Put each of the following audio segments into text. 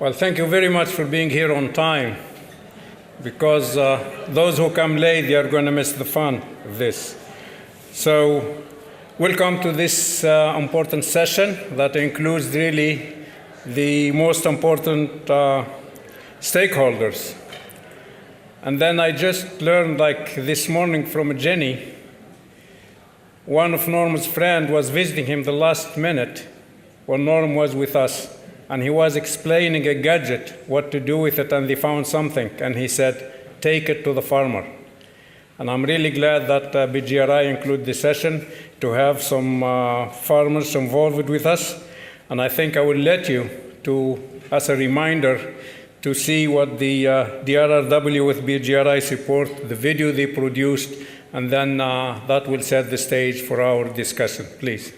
Well, thank you very much for being here on time, because those who come late, they are going to miss the fun of this. So, welcome to this important session that includes really the most important stakeholders. And then I just learned, like this morning from Jenny, one of Norm's friends was visiting him the last minute when Norm was with us. And he was explaining a gadget, what to do with it, and they found something. And he said, take it to the farmer. And I'm really glad that BGRI included this session to have some farmers involved with us. And I think I will let you, as a reminder, to see what the RRW with BGRI support, the video they produced, and then that will set the stage for our discussion. Please.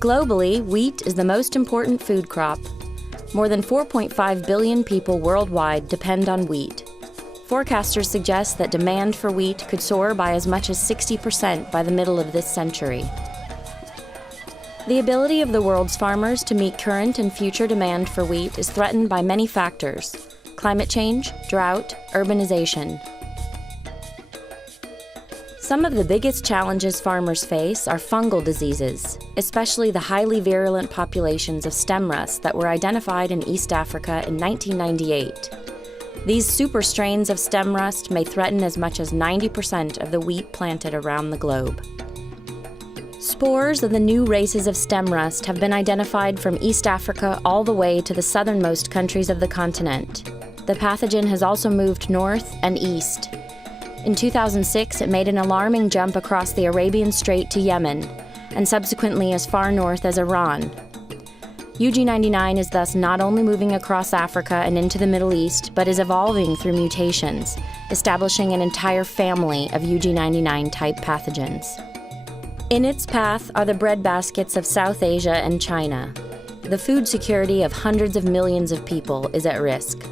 Globally, wheat is the most important food crop. More than 4.5 billion people worldwide depend on wheat. Forecasters suggest that demand for wheat could soar by as much as 60% by the middle of this century. The ability of the world's farmers to meet current and future demand for wheat is threatened by many factors: climate change, drought, urbanization. Some of the biggest challenges farmers face are fungal diseases, especially the highly virulent populations of stem rust that were identified in East Africa in 1998. These super strains of stem rust may threaten as much as 90% of the wheat planted around the globe. Spores of the new races of stem rust have been identified from East Africa all the way to the southernmost countries of the continent. The pathogen has also moved north and east. In 2006, it made an alarming jump across the Arabian Strait to Yemen, and subsequently as far north as Iran. UG99 is thus not only moving across Africa and into the Middle East, but is evolving through mutations, establishing an entire family of UG99-type pathogens. In its path are the breadbaskets of South Asia and China. The food security of hundreds of millions of people is at risk.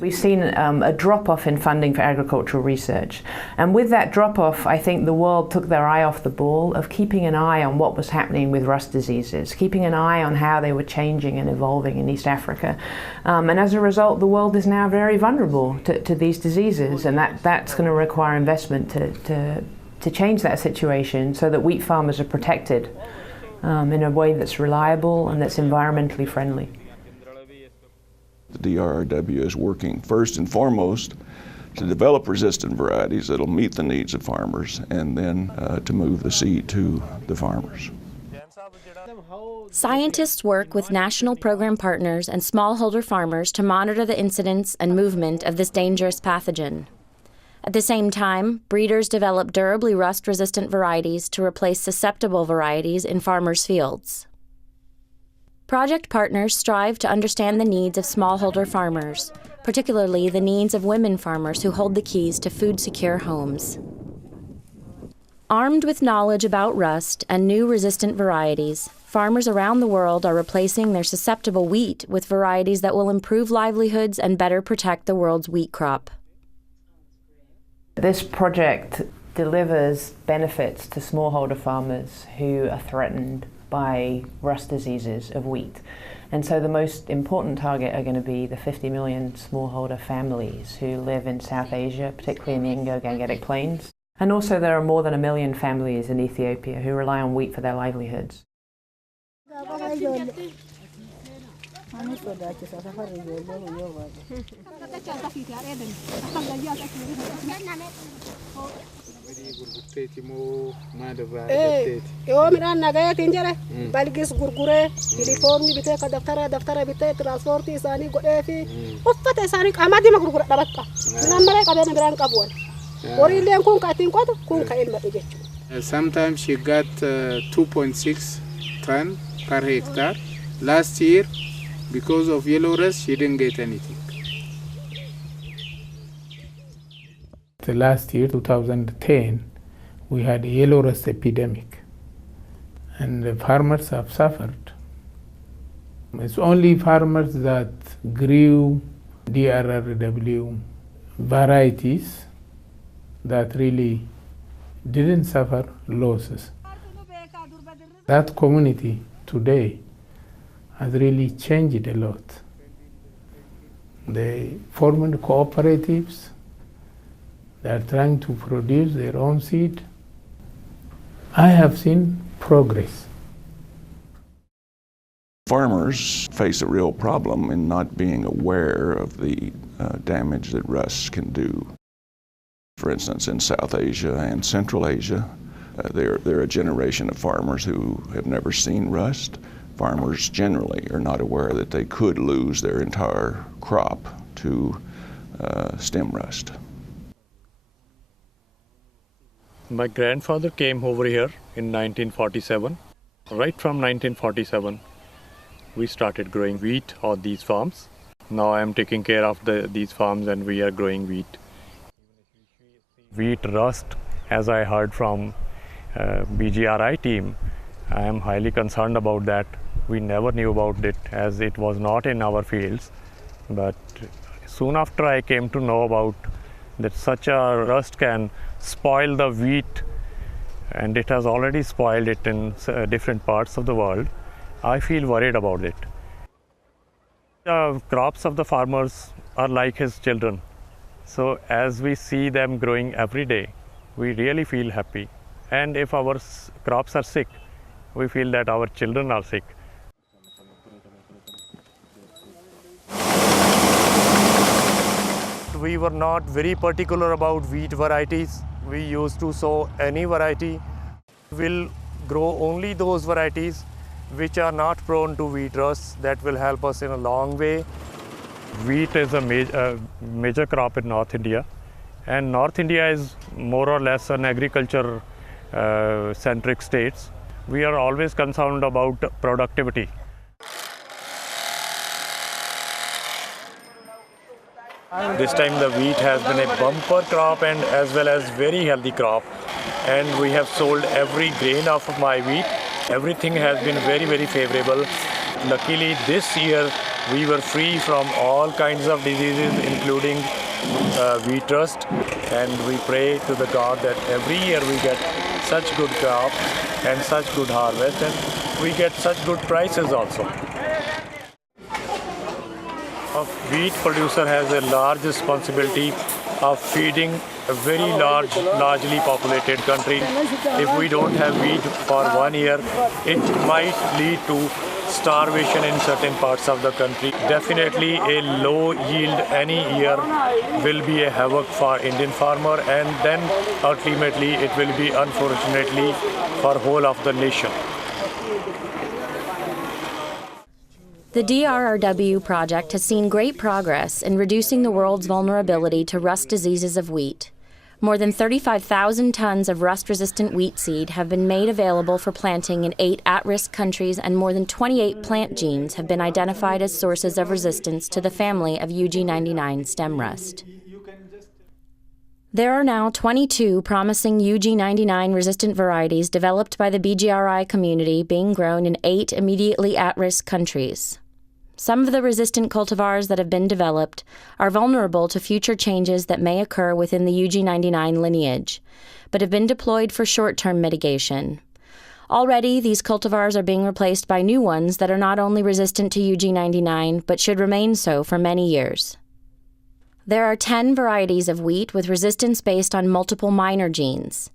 We've seen a drop-off in funding for agricultural research. And with that drop-off, I think the world took their eye off the ball of keeping an eye on what was happening with rust diseases, keeping an eye on how they were changing and evolving in East Africa. And as a result, the world is now very vulnerable to these diseases, and that's going to require investment to change that situation so that wheat farmers are protected in a way that's reliable and that's environmentally friendly. The DRRW is working first and foremost to develop resistant varieties that'll meet the needs of farmers, and then to move the seed to the farmers. Scientists work with national program partners and smallholder farmers to monitor the incidence and movement of this dangerous pathogen. At the same time, breeders develop durably rust-resistant varieties to replace susceptible varieties in farmers' fields. Project partners strive to understand the needs of smallholder farmers, particularly the needs of women farmers who hold the keys to food-secure homes. Armed with knowledge about rust and new resistant varieties, farmers around the world are replacing their susceptible wheat with varieties that will improve livelihoods and better protect the world's wheat crop. This project delivers benefits to smallholder farmers who are threatened by rust diseases of wheat. And so the most important target are going to be the 50 million smallholder families who live in South Asia, particularly in the Indo-Gangetic Plains. And also there are more than 1 million families in Ethiopia who rely on wheat for their livelihoods. midhaan nagayatiin jire balgis gurguree uniformni bitee ka daftara bitee transportii isaanii godhee fi uffata isaanii qamadima gurguradha bakka midhaan malee qabeenya biraan qabuun horiileen kun ka ittiin qotu kun ka ilma jechuudha. Sometimes she got 2.6 ton per hectare. Last year, because of yellow rust, she didn't get anything. The last year, 2010, we had a yellow rust epidemic, and the farmers have suffered. It's only farmers that grew DRRW varieties that really didn't suffer losses. That community today has really changed a lot. They formed cooperatives. They are trying to produce their own seed. I have seen progress. Farmers face a real problem in not being aware of the damage that rust can do. For instance, in South Asia and Central Asia, they're a generation of farmers who have never seen rust. Farmers generally are not aware that they could lose their entire crop to stem rust. My grandfather came over here in 1947. Right from 1947, we started growing wheat on these farms. Now I am taking care of these farms and we are growing wheat. Wheat rust, as I heard from BGRI team, I am highly concerned about that. We never knew about it as it was not in our fields. But soon after I came to know about that such a rust can spoil the wheat, and it has already spoiled it in different parts of the world, I feel worried about it. The crops of the farmers are like his children. So as we see them growing every day, we really feel happy. And if our crops are sick, we feel that our children are sick. We were not very particular about wheat varieties. We used to sow any variety. We'll grow only those varieties which are not prone to wheat rust. That will help us in a long way. Wheat is a major crop in North India, and North India is more or less an agriculture centric state. We are always concerned about productivity. This time the wheat has been a bumper crop and as well as very healthy crop, and we have sold every grain of my wheat. Everything has been very, very favorable. Luckily this year we were free from all kinds of diseases, including wheat rust, and we pray to the God that every year we get such good crop and such good harvest, and we get such good prices also. A wheat producer has a large responsibility of feeding a very largely populated country. If we don't have wheat for 1 year, it might lead to starvation in certain parts of the country. Definitely a low yield any year will be a havoc for Indian farmer, and then ultimately it will be unfortunately for whole of the nation. The DRRW project has seen great progress in reducing the world's vulnerability to rust diseases of wheat. More than 35,000 tons of rust-resistant wheat seed have been made available for planting in 8 at-risk countries, and more than 28 plant genes have been identified as sources of resistance to the family of UG99 stem rust. There are now 22 promising UG99 resistant varieties developed by the BGRI community being grown in 8 immediately at-risk countries. Some of the resistant cultivars that have been developed are vulnerable to future changes that may occur within the UG99 lineage, but have been deployed for short-term mitigation. Already, these cultivars are being replaced by new ones that are not only resistant to UG99, but should remain so for many years. There are 10 varieties of wheat with resistance based on multiple minor genes.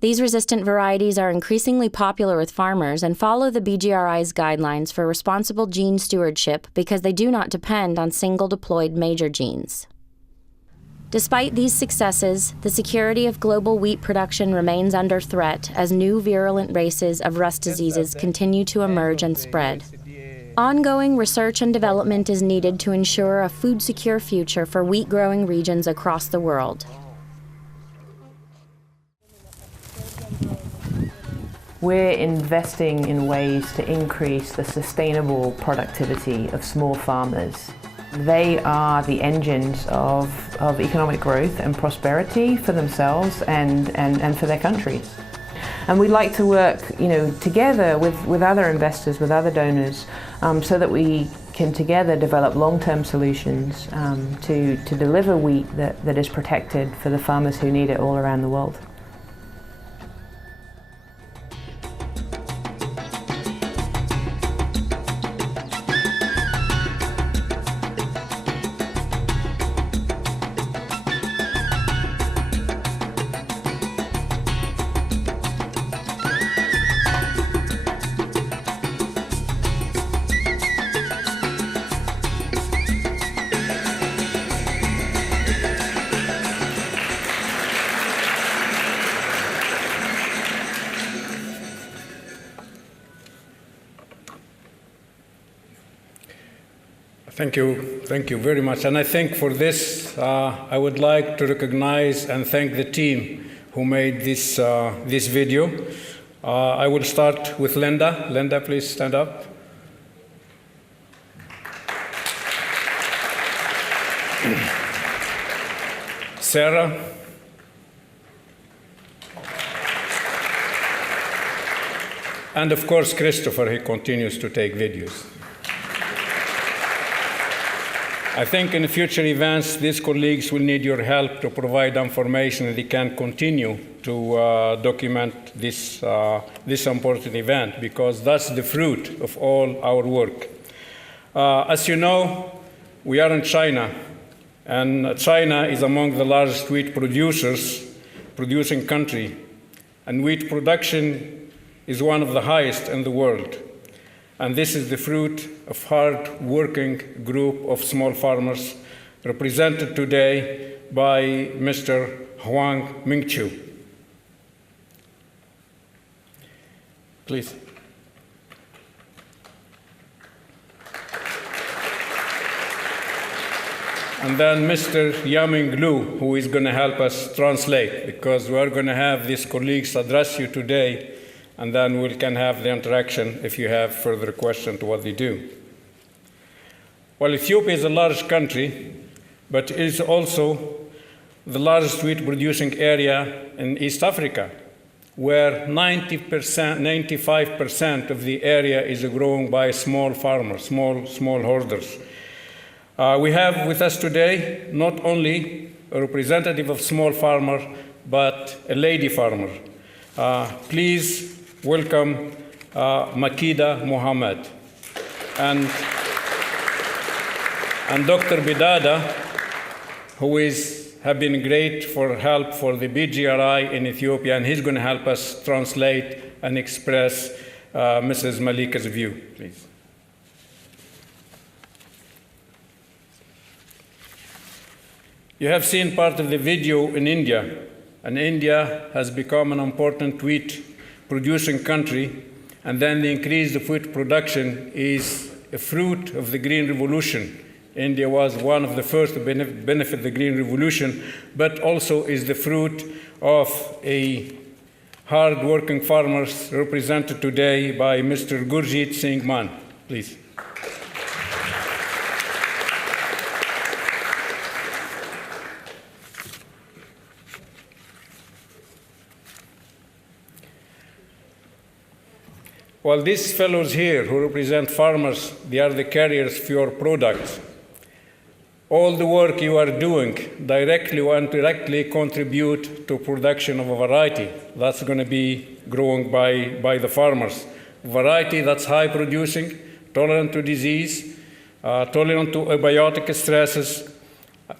These resistant varieties are increasingly popular with farmers and follow the BGRI's guidelines for responsible gene stewardship because they do not depend on single deployed major genes. Despite these successes, the security of global wheat production remains under threat as new virulent races of rust diseases continue to emerge and spread. Ongoing research and development is needed to ensure a food-secure future for wheat-growing regions across the world. We're investing in ways to increase the sustainable productivity of small farmers. They are the engines of economic growth and prosperity for themselves and for their countries. And we'd like to work, together with other investors, with other donors, so that we can together develop long-term solutions to deliver wheat that is protected for the farmers who need it all around the world. Thank you very much. And I think for this, I would like to recognize and thank the team who made this video. I will start with Linda. Linda, please stand up. Sarah. And of course, Christopher, he continues to take videos. I think in future events, these colleagues will need your help to provide information that they can continue to document this important event, because that's the fruit of all our work. As you know, we are in China, and China is among the largest wheat producing country, and wheat production is one of the highest in the world. And this is the fruit of hard-working group of small farmers represented today by Mr. Huang Mingqiu. Please. And then Mr. Yaming Lu, who is going to help us translate, because we are going to have these colleagues address you today, and then we can have the interaction if you have further questions to what they do. Well, Ethiopia is a large country, but it is also the largest wheat-producing area in East Africa, where 95% of the area is grown by small farmers, small holders. We have with us today not only a representative of small farmer, but a lady farmer. Please welcome Makida Mohammed and Dr. Bidada, who have been great for help for the BGRI in Ethiopia, and he's going to help us translate and express Mrs. Malika's view, please. You have seen part of the video in India, and India has become an important wheat producing country, and then the increase of wheat production is a fruit of the Green Revolution. India was one of the first to benefit the Green Revolution, but also is the fruit of a hard-working farmers represented today by Mr. Gurjit Singh Mann. Please. Well, these fellows here who represent farmers, they are the carriers for your products. All the work you are doing directly or indirectly contribute to production of a variety that's going to be grown by the farmers. Variety that's high producing, tolerant to disease, tolerant to abiotic stresses,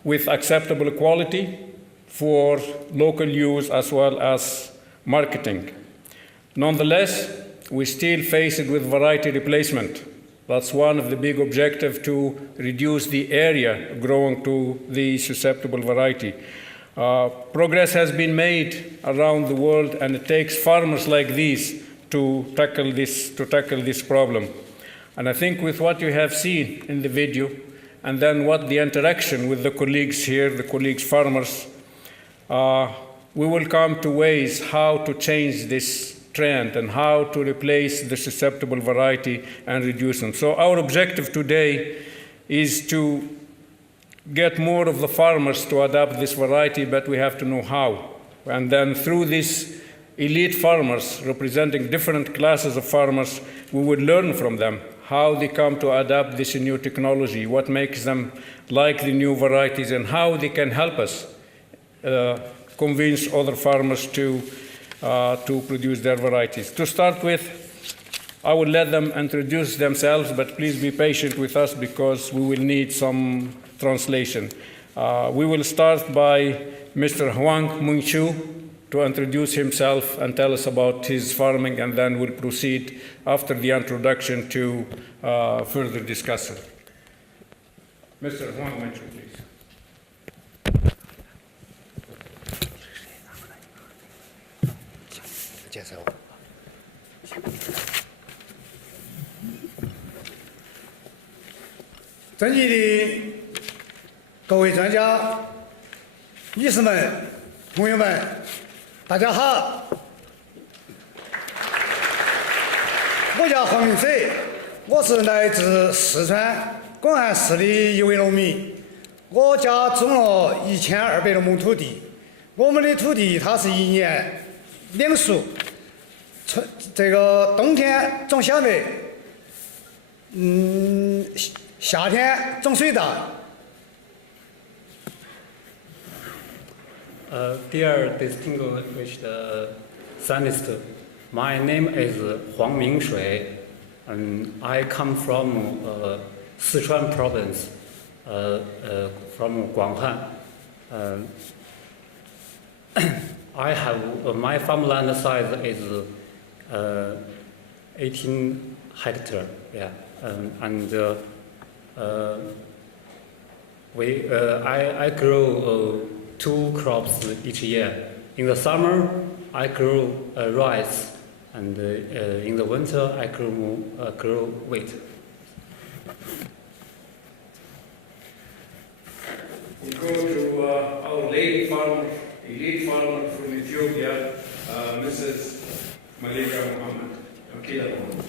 with acceptable quality for local use as well as marketing. Nonetheless, we still face it with variety replacement. That's one of the big objectives, to reduce the area growing to the susceptible variety. Progress has been made around the world, and it takes farmers like these to tackle this problem. And I think with what you have seen in the video, and then what the interaction with the colleagues here, the colleagues farmers, we will come to ways how to change this trend and how to replace the susceptible variety and reduce them. So our objective today is to get more of the farmers to adopt this variety, but we have to know how. And then through this elite farmers representing different classes of farmers. We would learn from them how they come to adapt this new technology, what makes them like the new varieties, and how they can help us convince other farmers to produce their varieties. To start with, I will let them introduce themselves, but please be patient with us because we will need some translation. We will start by Mr. Huang Mungchu to introduce himself and tell us about his farming, and then we'll proceed after the introduction to further discussion. Mr. Huang Mungchu, please. 尊敬的各位专家、医师们、朋友们，大家好！我叫黄明水，我是来自四川广安市的一位农民。我家种了1200多亩土地，我们的土地它是一年2熟，这个冬天种小麦，夏天种水稻。Dear distinguished scientist, my name is Huang Mingshui, and I come from Sichuan province, from Guanghan. I have my farmland size is 18 hectares. Yeah, and I grow 2 crops each year. In the summer, I grow rice, and in the winter, I grow wheat. We go to our lady farmer, elite farmer from Ethiopia, Mrs. Malika Muhammad. Akila Muhammad.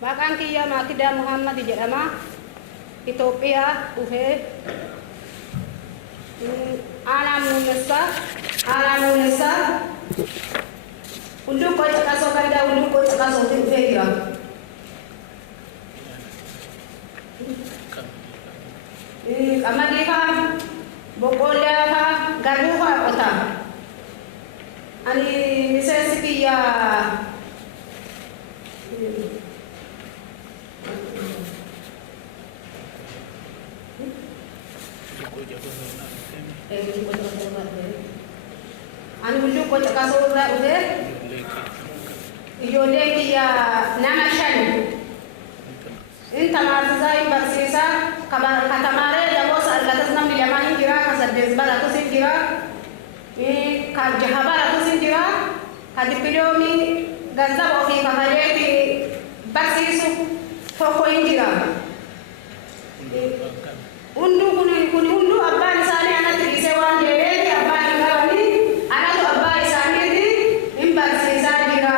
Maqaan kiyya Maakida Muhammad jedhama. Itoophiyaa dhufee aanaa muunessaa hunduu koo caqasoo kan daa hunduu koo caqasoo dhufee jira. Qamadii faa, boqqolloo faa, garbuu faa qota. Ani miseensi kiyyaa Ani huluu koo caqasoo irraa dhufee ijoollee kiyya nama 5 inta maarsisaa hin barsiisaa katamaaree daboosa argatas namni 2 hin jira ka 8 baratus hin jira ka 6 baratus hin jira ka dippiloomi ganzaba ofii kafaleeti barsiisu tokko hin jira. Hunduu kun hunduu abbaan isaanii anatti dhiisee waan jedheef abbaan hin qabani anatu abbaa isaaniiti hin barsiisaa jira.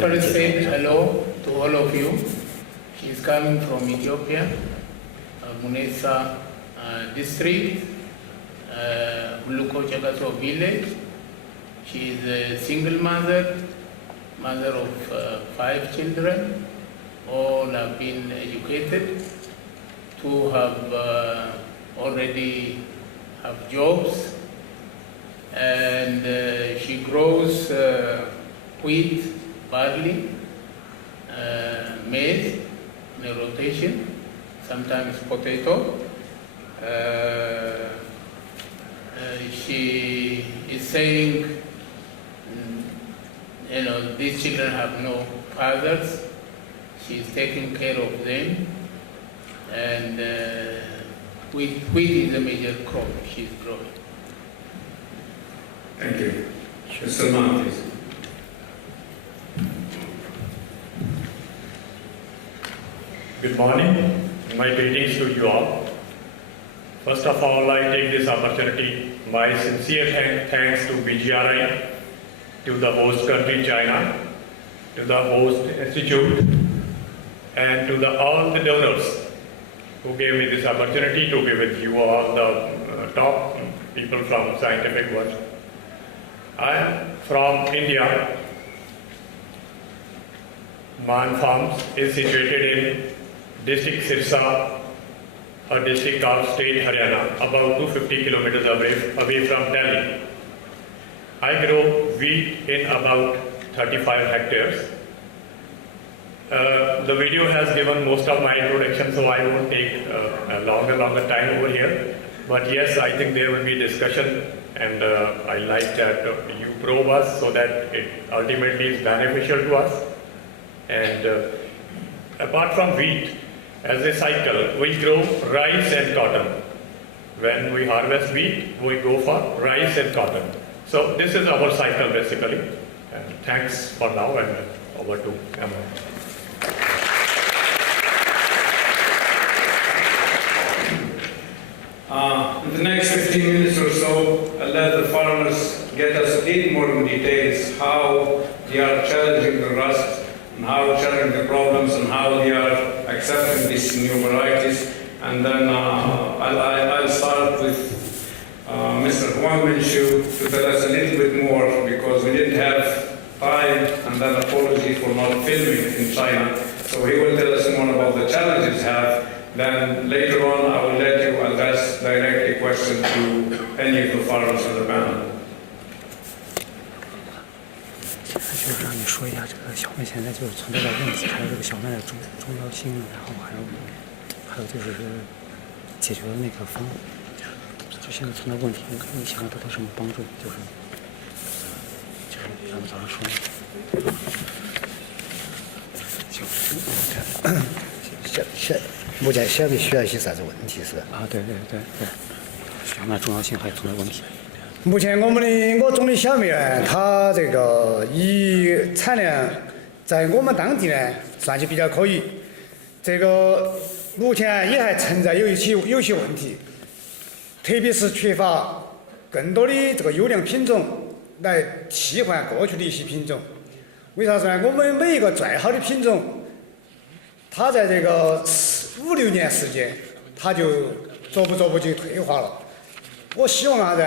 First say hello to all of you. She's coming from Ethiopia, Munesa district, Huluko Chakaso village. She is a single mother of 5 children. All have been educated. 2 have already have jobs, and she grows wheat, barley, maize in a rotation, sometimes potato. She is saying, these children have no fathers. She is taking care of them, and wheat is a major crop she is growing. Thank you. Salman, please. Good morning. My greetings to you all. First of all, I take this opportunity, my sincere thanks to BGRI, to the host country China, to the host institute, and to all the donors who gave me this opportunity to be with you all, the top people from scientific world. I am from India. Man Farms is situated in district Sirsa, a district of state Haryana, about 250 kilometers away from Delhi. I grow wheat in about 35 hectares. The video has given most of my introduction, so I won't take a longer time over here. But yes, I think there will be discussion, and I like that you probe us so that it ultimately is beneficial to us. And apart from wheat, as a cycle, we grow rice and cotton. When we harvest wheat, we go for rice and cotton. So this is our cycle basically. And thanks for now, and over to Emma. In the next 15 minutes or so, I'll let the farmers get us a bit more in details how they are challenging the rust, and how challenging the problems, and how they are accepting these new varieties. And then I'll start with Mr. Huang Minshu to tell us a little bit more, because we didn't have time, and then apology for not filming in China. So he will tell us more about the challenges we have. Then later on, I will let you address direct a question to any of the farmers on the panel. 就是让你说一下这个小麦现在就是存在的问题，还有这个小麦的重要性，然后还有就是解决的那个方法，就现在存在问题，你想要得到什么帮助？就是咱们早上说的。目前现在需要一些啥子问题是吧？啊，对，小麦重要性还有存在问题。 目前我种的小麦呢，它这个产量在我们当地呢算是比较可以。这个目前也还存在有些问题，特别是缺乏更多的这个优良品种来替换过去的一些品种。为啥子呢？我们每一个再好的品种，它在这个5-6年时间，它就逐步就退化了。我希望啥子？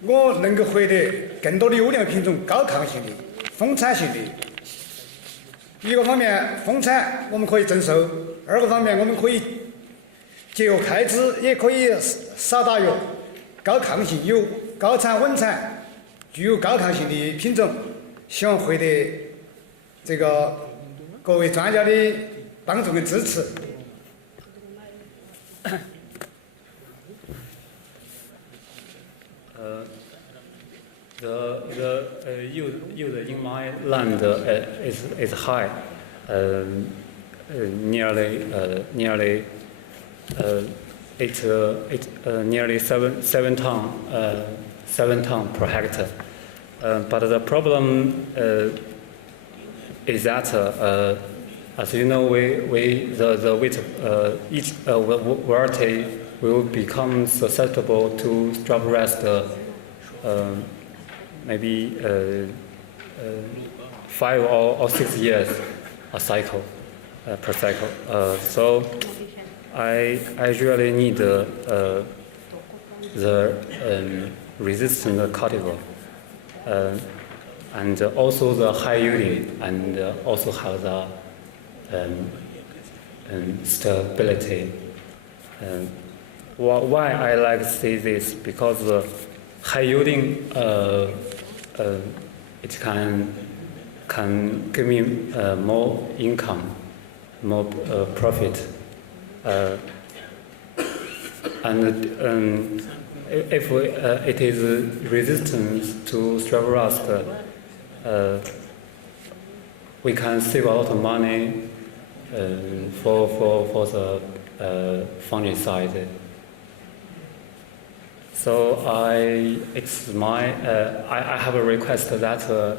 我能够获得更多的优良品种、高抗性的、丰产性的。一个方面，丰产我们可以增收；二个方面，我们可以节约开支，也可以少打药。高抗性有高产稳产、具有高抗性的品种，希望获得这个各位专家的帮助跟支持。The yield in my land is high, nearly nearly 7 ton per hectare. But the problem is that as you know, the wheat each variety will become susceptible to strap rust. Maybe 5 or 6 years a cycle per cycle. So I really need the resistant cultivar and also the high yielding, and also have the stability. Why I like to say this? Because high yielding it can give me more income, more profit, and if it is resistant to strap rust, we can save a lot of money for the fungicide. So I have a request that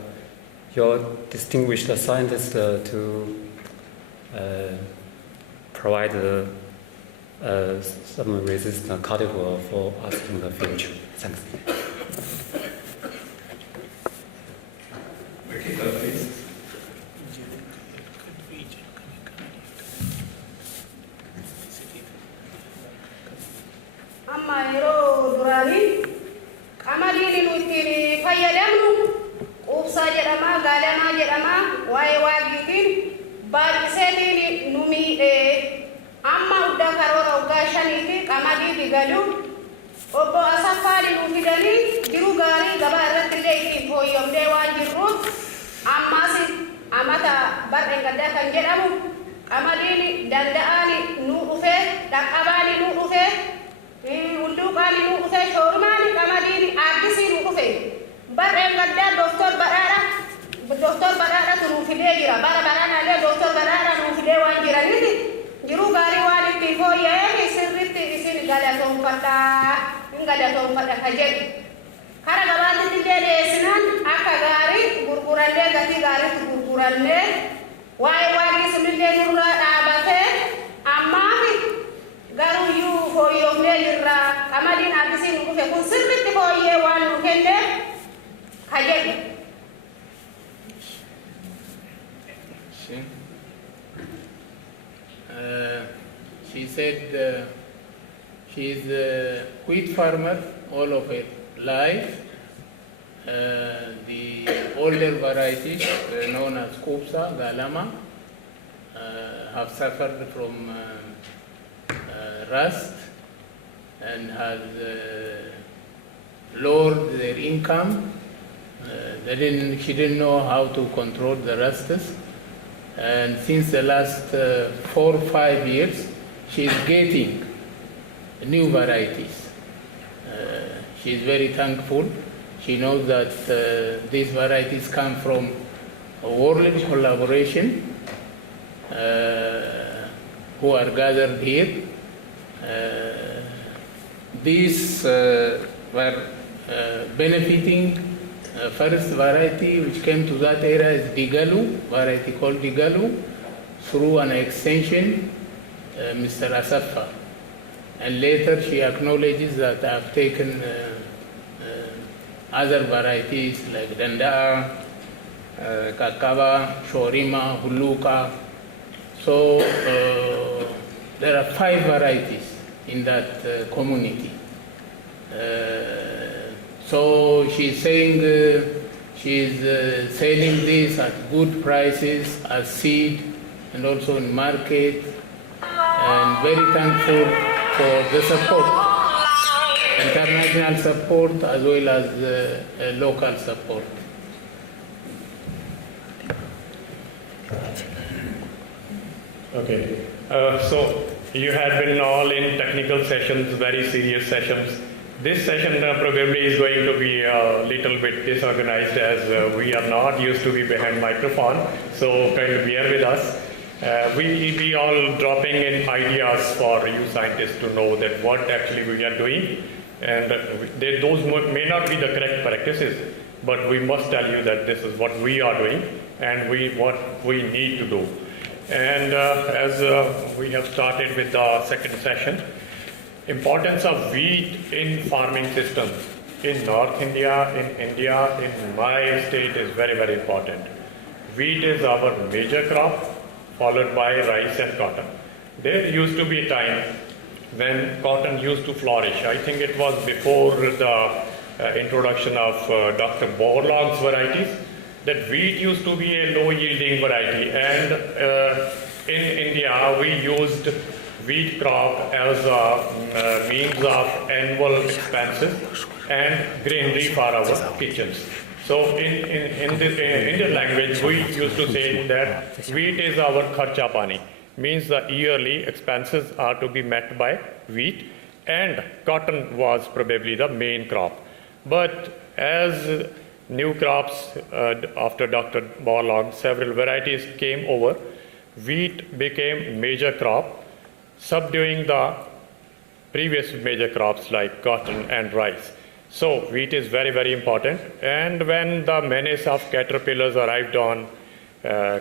your distinguished scientist to provide some resistant cultivar for us in the future. Thanks. Amma yeroo duraanii qamadiin nuti ittiin fayyadamnu quubsaa jedhama, gaadamaa jedhama, waa'ee waagiitiin baay'iseetiin nu miidhee amma uddaa karoora waggaa 5 qamadii galu obbo Asaffaan nu fidanii jiru gaarii gabaa irratti illee ittiin fooyyamnee waan jirruuf ammas amata barreen gaddaa kan jedhamu qamadiin danda'aan nu dhufee dhaqqabaan nu dhufee hunduuqaan nu dhufee shoorumaan qamadiin aaddisii nu dhufee barreen gaddaa Dooktor Badhaadha nu fidee jira bara baraanaallee Dooktor Badhaadha nu fidee waan jiraniiti jiru gaarii waan itti fooyya'ee sirriitti isin galatoonfadha ka jedhi kara gabaatti illee dhiyeessinaan akka gaarii gurgurannee gatii gaariitti gurgurannee waa'ee waaqii sunillee nurraa dhaabatee ammaa garuuyyuu fooyyofnee jirra qamadiin aaddisii nu dhufe kun sirriitti fooyyee waan nu kenne ka jedhi. She said she is a wheat farmer all of her life. The older varieties known as Kupsa, Galama, have suffered from rust and has lowered their income. She didn't know how to control the rusts. And since the last 4 or 5 years, she is getting new varieties. She is very thankful. She knows that these varieties come from a world collaboration who are gathered here. These were benefiting first variety which came to that area is Digalu, variety called Digalu, through an extension, Mr. Asaffa. And later she acknowledges that I've taken other varieties like Danda, Kakava, Shorima, Huluka. So there are 5 varieties in that community. So she's saying she's selling this at good prices as seed and also in market, and very thankful for the support, international support as well as local support. Okay, so you had been all in technical sessions, very serious sessions. This session probably is going to be a little bit disorganized as we are not used to be behind microphone, so kind of bear with us. We be all dropping in ideas for you scientists to know that what actually we are doing, and those may not be the correct practices, but we must tell you that this is what we are doing and what we need to do. And as we have started with the second session, importance of wheat in farming systems in North India, in India, in my state is very, very important. Wheat is our major crop, followed by rice and cotton. There used to be a time when cotton used to flourish. I think it was before the introduction of Dr. Borlaug's varieties, that wheat used to be a low-yielding variety, and in India we used wheat crop as a means of annual expenses and greenery for our kitchens. So in Indian language, we used to say that wheat is our kharcha pani, means the yearly expenses are to be met by wheat, and cotton was probably the main crop. But as new crops after Dr. Borlaug, several varieties came over, wheat became major crop, subduing the previous major crops like cotton and rice. So wheat is very, very important. And when the menace of caterpillars arrived on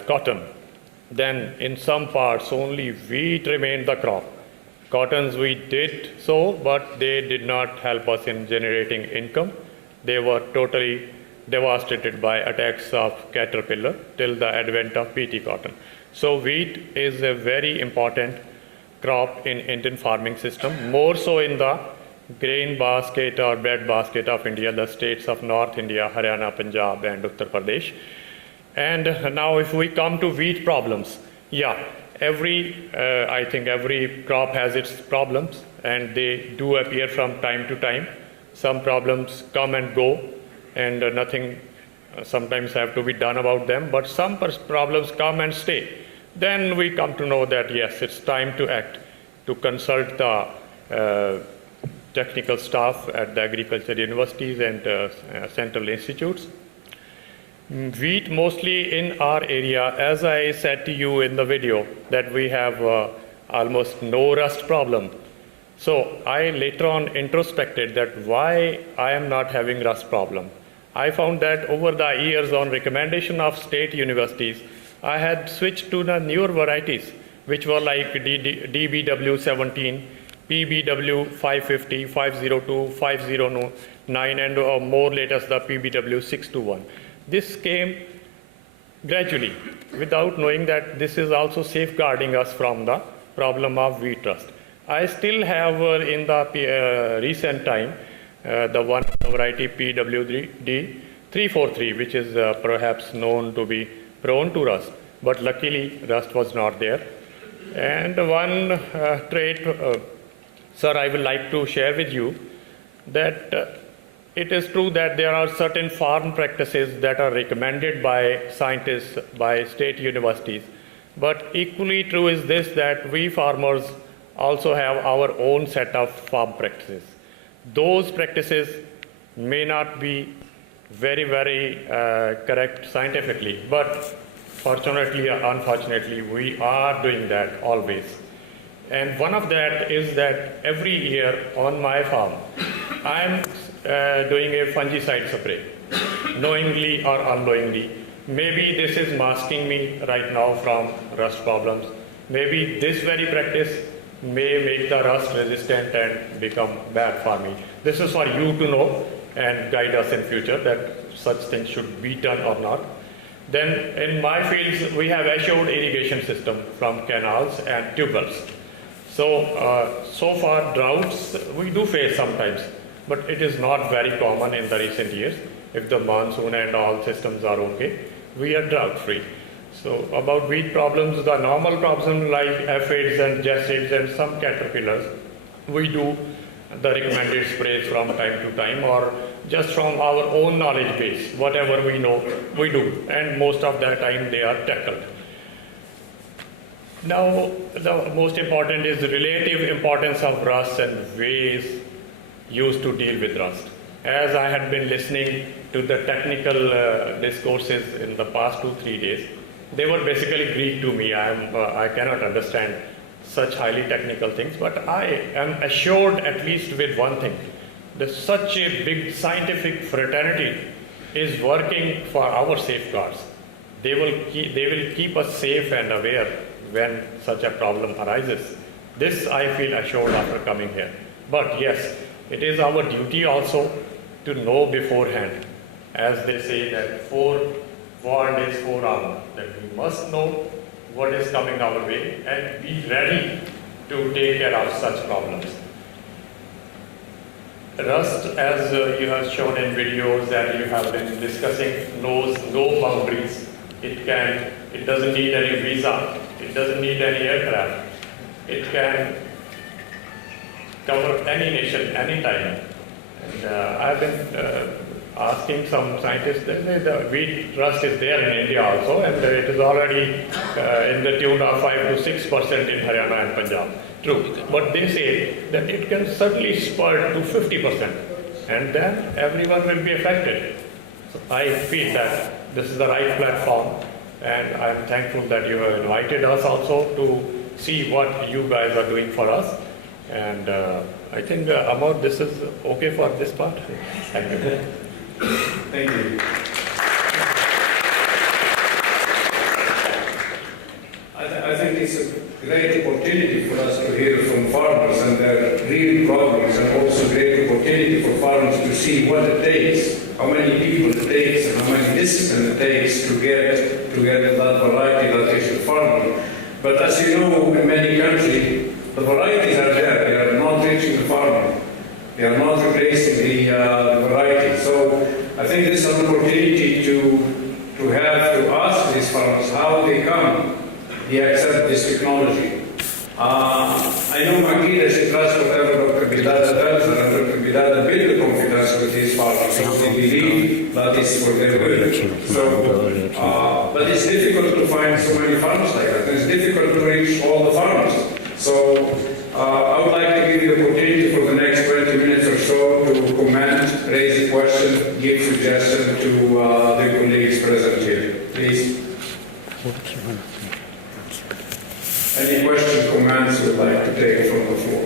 cotton, Then in some parts only wheat remained the crop. Cottons we did so, but they did not help us in generating income. They were totally devastated by attacks of caterpillar till the advent of BT cotton. So wheat is a very important crop in Indian farming system, more so in the grain basket or bread basket of India, the states of North India, Haryana, Punjab and Uttar Pradesh. And now if we come to wheat problems, I think every crop has its problems and they do appear from time to time. Some problems come and go and nothing sometimes have to be done about them, but some problems come and stay. Then we come to know that yes, it's time to act, to consult the technical staff at the agriculture universities and central institutes. Wheat mostly in our area, as I said to you in the video, that we have almost no rust problem. So I later on introspected that why I am not having rust problem. I found that over the years on recommendation of state universities, I had switched to the newer varieties, which were like DBW 17, PBW 550, 502, 509, and more latest the PBW 621. This came gradually without knowing that this is also safeguarding us from the problem of wheat rust. I still have in the recent time the one variety PWD 343, which is perhaps known to be prone to rust, but luckily rust was not there. And one trait, sir, I would like to share with you that it is true that there are certain farm practices that are recommended by scientists, by state universities. But equally true is this, that we farmers also have our own set of farm practices. Those practices may not be very, very correct scientifically, but fortunately or unfortunately, we are doing that always. And one of that is that every year on my farm, I'm doing a fungicide spray, knowingly or unknowingly. Maybe this is masking me right now from rust problems. Maybe this very practice may make the rust resistant and become bad for me. This is for you to know and guide us in future that such things should be done or not. Then in my fields, we have assured irrigation system from canals and tube wells. So far droughts we do face sometimes, but it is not very common in the recent years. If the monsoon and all systems are okay, we are drought free. So about wheat problems, the normal problems like aphids and jassids and some caterpillars, we do the recommended sprays from time to time or just from our own knowledge base. Whatever we know, we do, and most of the time they are tackled. Now, the most important is the relative importance of rust and ways used to deal with rust. As I had been listening to the technical discourses in the past 2-3 days, they were basically Greek to me. I cannot understand such highly technical things, but I am assured at least with one thing, that such a big scientific fraternity is working for our safeguards. They will keep us safe and aware when such a problem arises. This I feel assured after coming here. But yes, it is our duty also to know beforehand, as they say that forewarned is forearmed, that we must know what is coming our way and be ready to take care of such problems. Rust, as you have shown in videos and you have been discussing, knows no boundaries. It doesn't need any visa. It doesn't need any aircraft. It can cover any nation, anytime. And I've been asking some scientists, they say the wheat rust is there in India also, and it is already in the tune of 5 to 6% in Haryana and Punjab. True, but they say that it can certainly spurt to 50%, and then everyone will be affected. So I feel that this is the right platform, and I'm thankful that you have invited us also to see what you guys are doing for us. And I think, Amar, this is okay for this part? Thank you. Thank you. see what it takes, how many people it takes, and how many discipline it takes to get that variety that is the farmer. But as you know, in many countries, the varieties are there. They are not reaching the farmer. They are not replacing the variety. So I think this is an opportunity to have to ask these farmers how they accept this technology. I know Makida should trust whatever Dr. Bidada tells her, and Dr. Bidada build the confidence with these farmers because they believe that is for their good. So, but it's difficult to find so many farmers like that. It's difficult to reach all the farmers. So I would like to give you the opportunity for the next 20 minutes or so to comment, raise a question, give suggestion to the colleagues present here. Please. Any questions, comments you would like to take from the floor?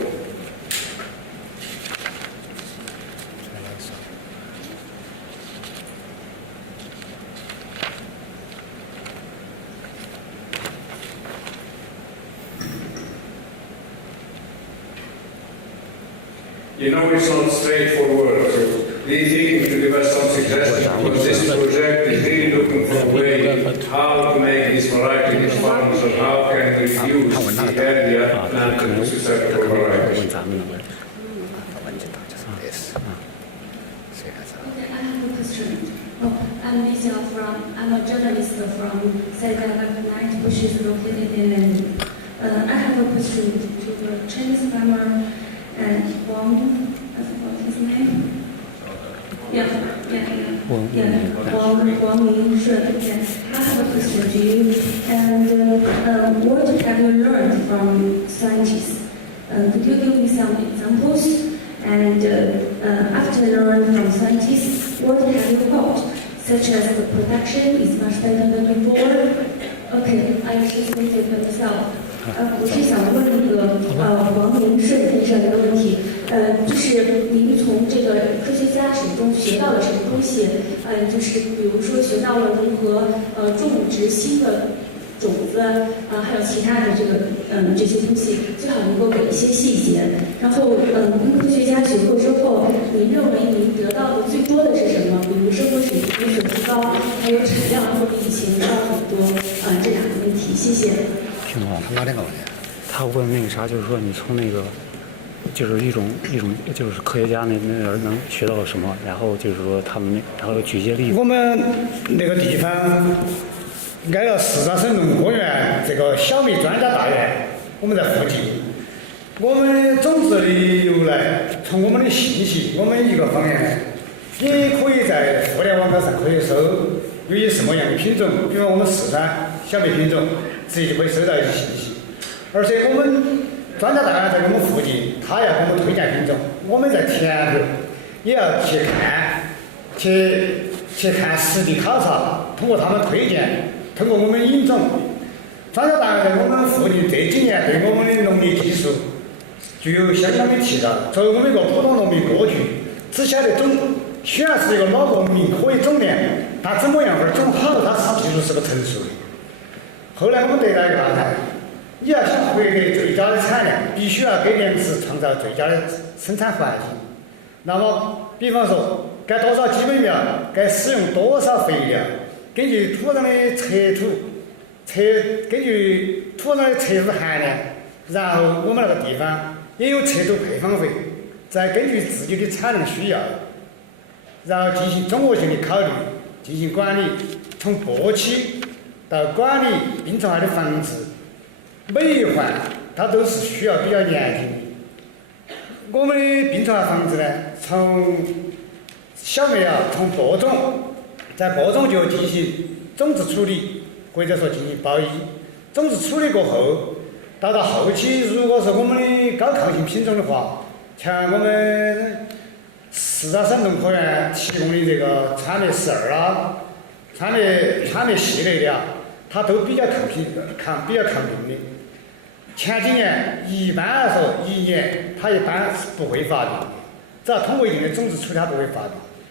You know, it's not straightforward. So we're thinking to give us some suggestions because this project is really looking for a way how to make these variety farms and how can we use the area planted to susceptible varieties. Okay, I have a question. I'm Lisa I'm a journalist from Senegal Night, which is located in London. I have a question to the Chinese farmer Wang, I forgot his name. Wang Ming-Shun. I have a question to you. And what have you learned from scientists? Could you give me some examples? And after learning from scientists, what have you thought? Such as the production is much better than before. Okay, I translated myself. 我是想问那个王明顺先生一个问题，就是您从这个科学家手中学到了什么东西？就是比如说学到了如何种植新的种子，还有其他的这些东西，最好能够给一些细节。然后跟科学家学过之后，您认为您得到的最多的是什么？比如生活水平有所提高，还有产量会比以前高很多。这两个问题，谢谢。 听懂了，他问那个啥，就是说你从那个，就是一种，就是科学家那人能学到了什么，然后就是说他们然后举些例子。我们那个地方挨了四川省农科院这个小麦专家大院，我们在附近。我们种植的由来，从我们的信息，我们一个方面也可以在互联网上可以搜有些什么样的品种，比如我们四川小麦品种。 直接就可以收到一些信息，而且我们专家大院在我们附近，他要给我们推荐品种，我们在田头也要去看，去看实地考察，通过他们推荐，通过我们引种，专家大院在我们附近这几年对我们的农业技术具有相当的提高。作为我们一个普通农民过去只晓得种，虽然是一个老农民可以种粮，但怎么样法种好，它是技术是个成熟的。 后来我们得到一个安排，你要想获得最佳的产量，必须要给粮食创造最佳的生产环境。那么，比方说，该多少基本苗，该使用多少肥料，根据土壤的根据土壤的测入含量，然后我们那个地方也有测土配方费，再根据自己的产量需要，然后进行综合性的考虑，进行管理，从播期。 到管理病虫害的防治，每一环它都是需要比较严谨的。我们的病虫害防治呢，从小麦从播种，在播种就进行种子处理，或者说进行包衣。种子处理过后，到后期，如果是我们的高抗性品种的话，像我们四川省农科院提供的这个川麦12啊，川麦系列的啊。 它都比较比较抗病的。前几年一般来说，一年它一般是不会发病的，只要通过一定的种子处理，它不会发病。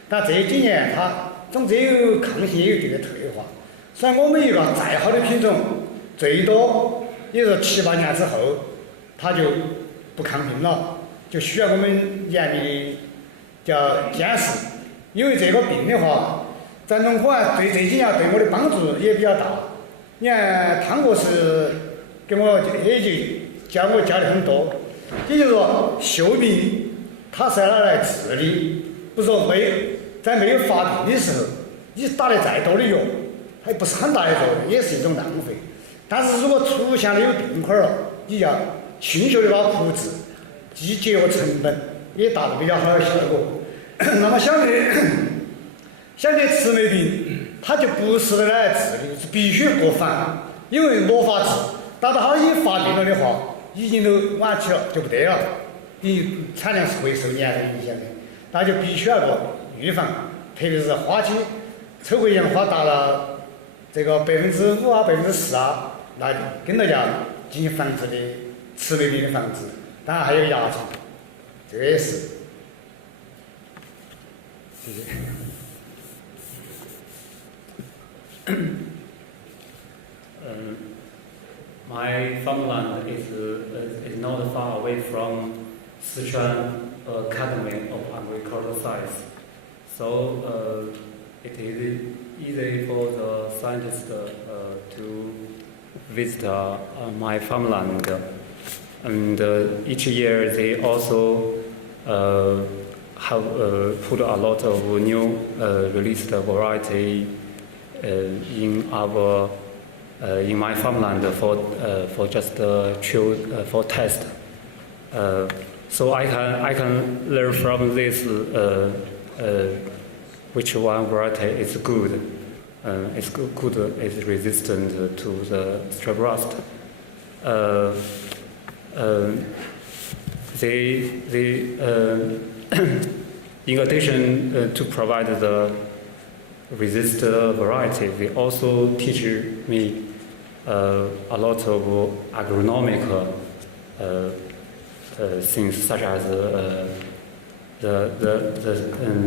但这几年它种子也有抗性也有一定的退化，所以我们一个再好的品种，最多也是7、8年之后，它就不抗病了，就需要我们严密的叫监视，因为这个病的话，在农科啊对这几年对我的帮助也比较大。你看汤博士给我也就教我教的很多，也就是说嗅病它是要拿来治理，不是说在没有发病的时候，你打的再多的药，它不是很大的作用，也是一种浪费。但是如果出现了有病块了，你要迅速的把它控制，既节约成本，也达到比较好的效果。那么相对慈眉病，它就不是拿来治理，是必须过防，因为没法治。等到它已经发病了的话，已经都晚期了，就不得了，你产量是会受严重影响的，那就必须要做预防，特别是花期，抽回杨花达了这个5%啊、10%啊，那跟大家进行防治的慈眉病的防治。当然还有蚜虫，这个也是。谢谢。My farmland is not far away from Sichuan Academy of Agricultural Science, so it is easy for the scientists to visit my farmland. And each year they also have put a lot of new released variety in my farmland for just for test. So I can learn from this which one variety is good. It's good. Is resistant to the strep rust. In addition to provide the resistant variety, they also teach me a lot of agronomic things, such as the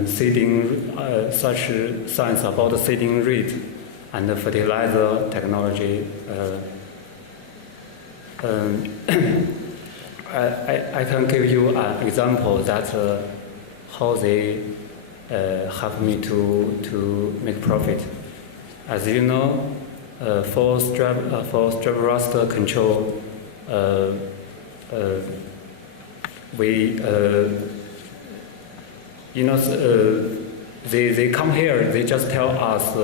seeding, such science about the seeding rate and the fertilizer technology. I can give you an example that how they help me to make profit. As you know, for strep rust control, we they come here. They just tell us.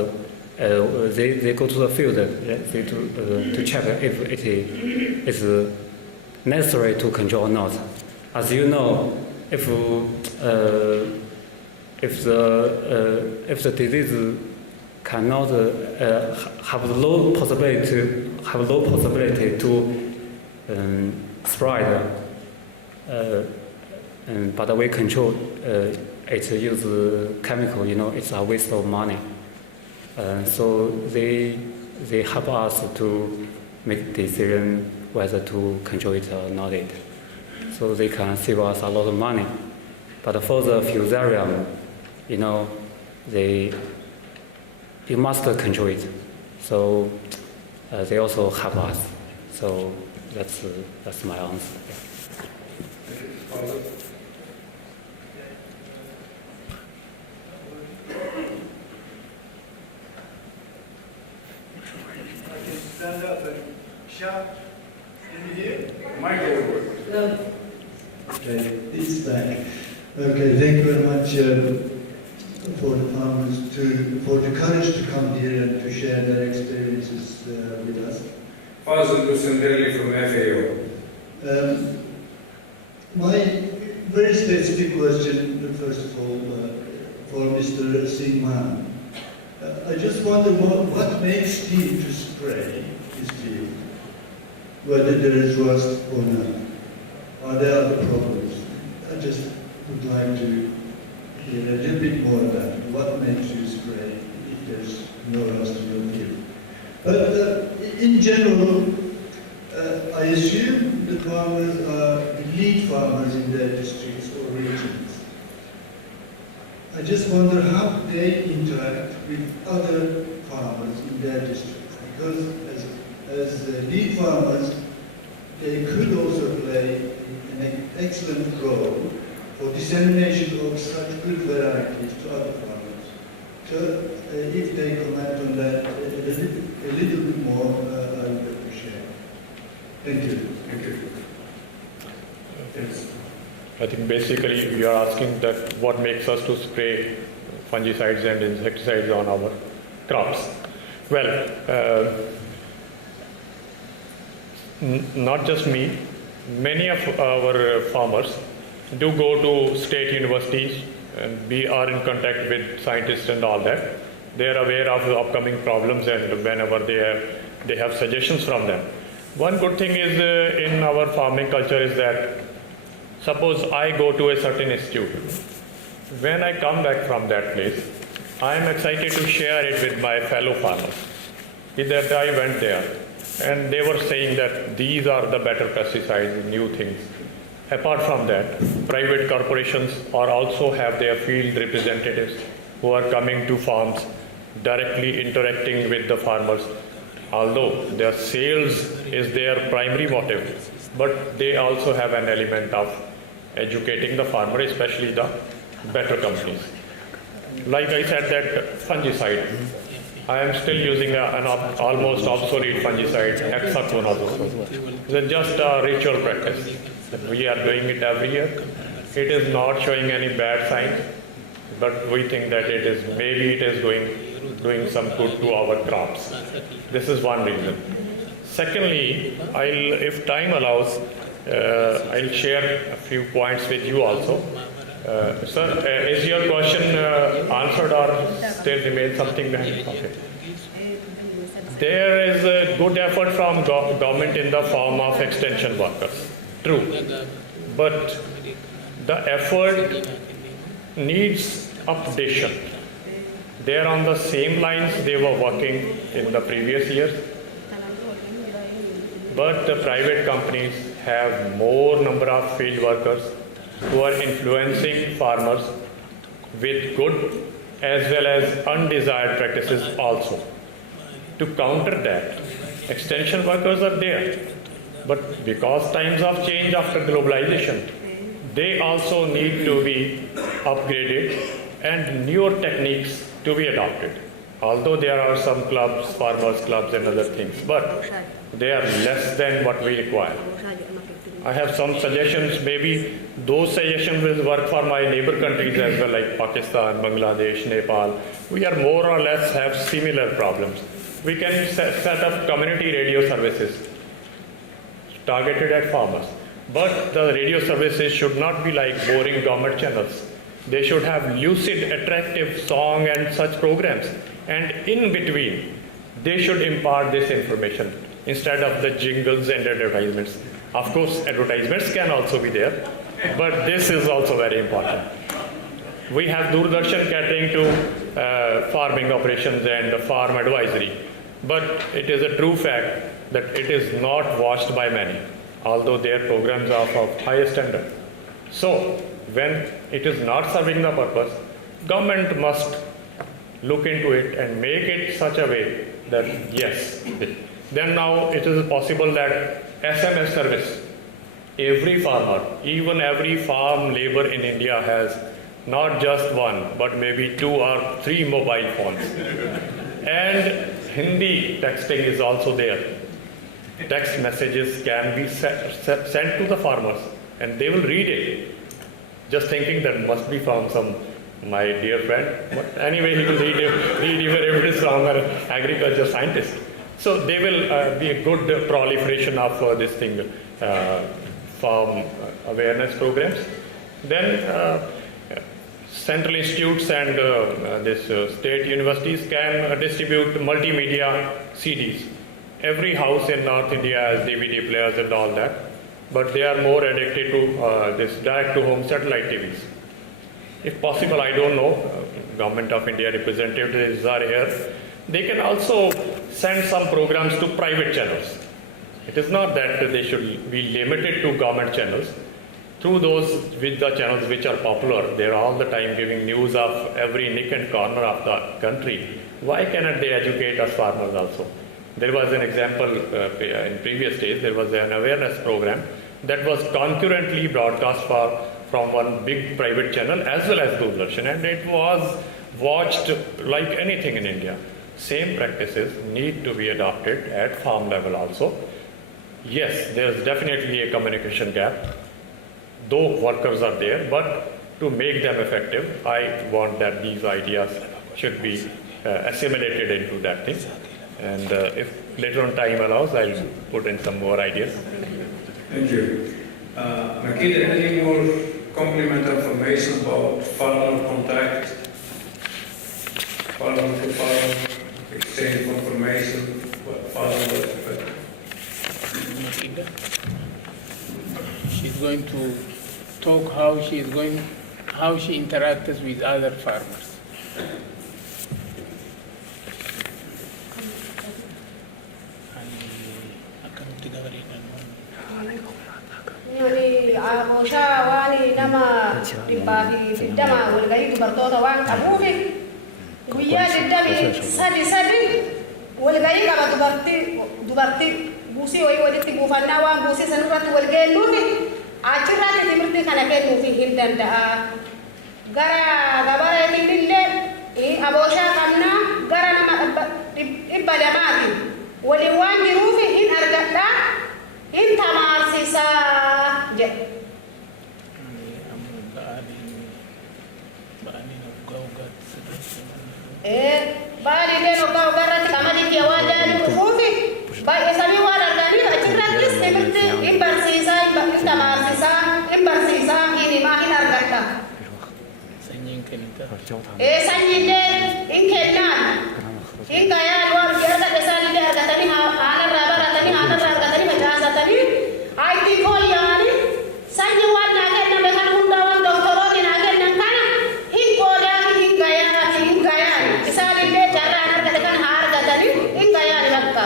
They go to the field to check if it is necessary to control or not. As you know, if the disease cannot have low possibility to spread, but we control it use chemical. It's a waste of money. So they help us to make decision whether to control it or not it. So they can save us a lot of money. But for the fusarium, you must control it. So they also help us. So that's my answer. Stand up and shout. Can you hear? Michael. No. Okay, it's back. Okay, thank you very much for the farmers for the courage to come here and to share their experiences with us. Fazıl Dusenderli from FAO. My very specific question, first of all, for Mr. Singman. I just wonder what makes him to spray his field, whether there is rust or not. Are there other problems? I just would like to hear a little bit more about it. What makes you spray if there's no rust in your field? But in general, I assume the farmers are the lead farmers in their districts or regions. I just wonder how they interact with other farmers in their districts, because as lead farmers, they could also play an excellent role for dissemination of such good varieties to other farmers. So if they comment on that a little bit more, I would appreciate. Thank you. Thank you. I think basically we are asking that what makes us to spray fungicides and insecticides on our crops. Well, not just me, many of our farmers do go to state universities and we are in contact with scientists and all that. They are aware of the upcoming problems and whenever they have suggestions from them. One good thing is in our farming culture is that suppose I go to a certain institute. When I come back from that place, I am excited to share it with my fellow farmers. That I went there and they were saying that these are the better pesticides, new things. Apart from that, private corporations are also have their field representatives who are coming to farms, directly interacting with the farmers. Although their sales is their primary motive, but they also have an element of educating the farmer, especially the better companies. Like I said, that fungicide, I am still using an almost obsolete fungicide, hexaconazole. It's just a ritual practice. We are doing it every year. It is not showing any bad signs, but we think that maybe it is doing some good to our crops. This is one reason. Secondly, if time allows, I'll share a few points with you also. Sir, is your question answered or still remains something behind? Okay. There is a good effort from government in the form of extension workers. True. But the effort needs updation. They are on the same lines they were working in the previous years. But the private companies have more number of field workers who are influencing farmers with good as well as undesired practices also. To counter that, extension workers are there. But because times have changed after globalization, they also need to be upgraded and newer techniques to be adopted. Although there are some clubs, farmers clubs and other things, but they are less than what we require. I have some suggestions, maybe those suggestions will work for my neighbor countries as well, like Pakistan, Bangladesh, Nepal. We are more or less have similar problems. We can set up community radio services targeted at farmers. But the radio services should not be like boring government channels. They should have lucid, attractive song and such programs. And in between, they should impart this information instead of the jingles and advertisements. Of course, advertisements can also be there, but this is also very important. We have Doordarshan catering to farming operations and farm advisory, but it is a true fact that it is not watched by many, although their programs are of highest standard. So, when it is not serving the purpose, government must look into it and make it such a way that yes, then now it is possible that SMS service, every farmer, even every farm labor in India has not just one, but maybe 2 or 3 mobile phones. And Hindi texting is also there. Text messages can be sent to the farmers and they will read it, just thinking that must be from my dear friend. But anyway, he will read even if it is from an agriculture scientist. So they will be a good proliferation of this thing, farm awareness programs. Then central institutes and state universities can distribute multimedia CDs. Every house in North India has DVD players and all that, but they are more addicted to this direct-to-home satellite TVs. If possible, I don't know, Government of India representatives are here. They can also send some programs to private channels. It is not that they should be limited to government channels. Through those with the channels which are popular, they are all the time giving news of every nick and corner of the country. Why cannot they educate us farmers also? There was an example in previous days, there was an awareness program that was concurrently broadcast for from one big private channel as well as Doordarshan, and it was watched like anything in India. Same practices need to be adopted at farm level also. Yes, there's definitely a communication gap, though workers are there, but to make them effective, I want that these ideas should be assimilated into that thing. And if later on time allows, I'll put in some more ideas. Thank you. Makeda, any more complementary information about farmer contact, farmer to farmer, exchange of information, what farmer She's going to talk how she interacts with other farmers. Abosha wani nama dibabi fidama walgai dubartoota waan qabuufi guyyaa digdami sadi walgai qaba dubartii buusii wayii walitti buufannaa waan buusii sanirratti wal geennuufi achirratti timirtii kana kennuufi hin danda'a. Gara gabareetiin illee abooshaa qabnaa gara nama dhibba lamaati waliin waan jiruufi hin argadhaa hin tamaarsisaa jedhe. Baali illee noggaa ogarratti qamadii fi waan jaallu dhufuufi baay'ee samii waan arganiif achirrattis timirti hin barsiisaa hin tamaarsisaa hin barsiisaa hin himaa hin argadha. Sanyiillee hin kennaan hin gayaan waan argata isaanillee argatanii haanarraa baratanii haanarraa argatanii facaasatanii haayitii fooyya'anii sanyii waan naa kenname kan hundaa waan doktoroonni naa kennan kana hin qoodaa hin gayaan hin gayaan isaanillee carraan argate kan haa argatanii hin gayaan bakka.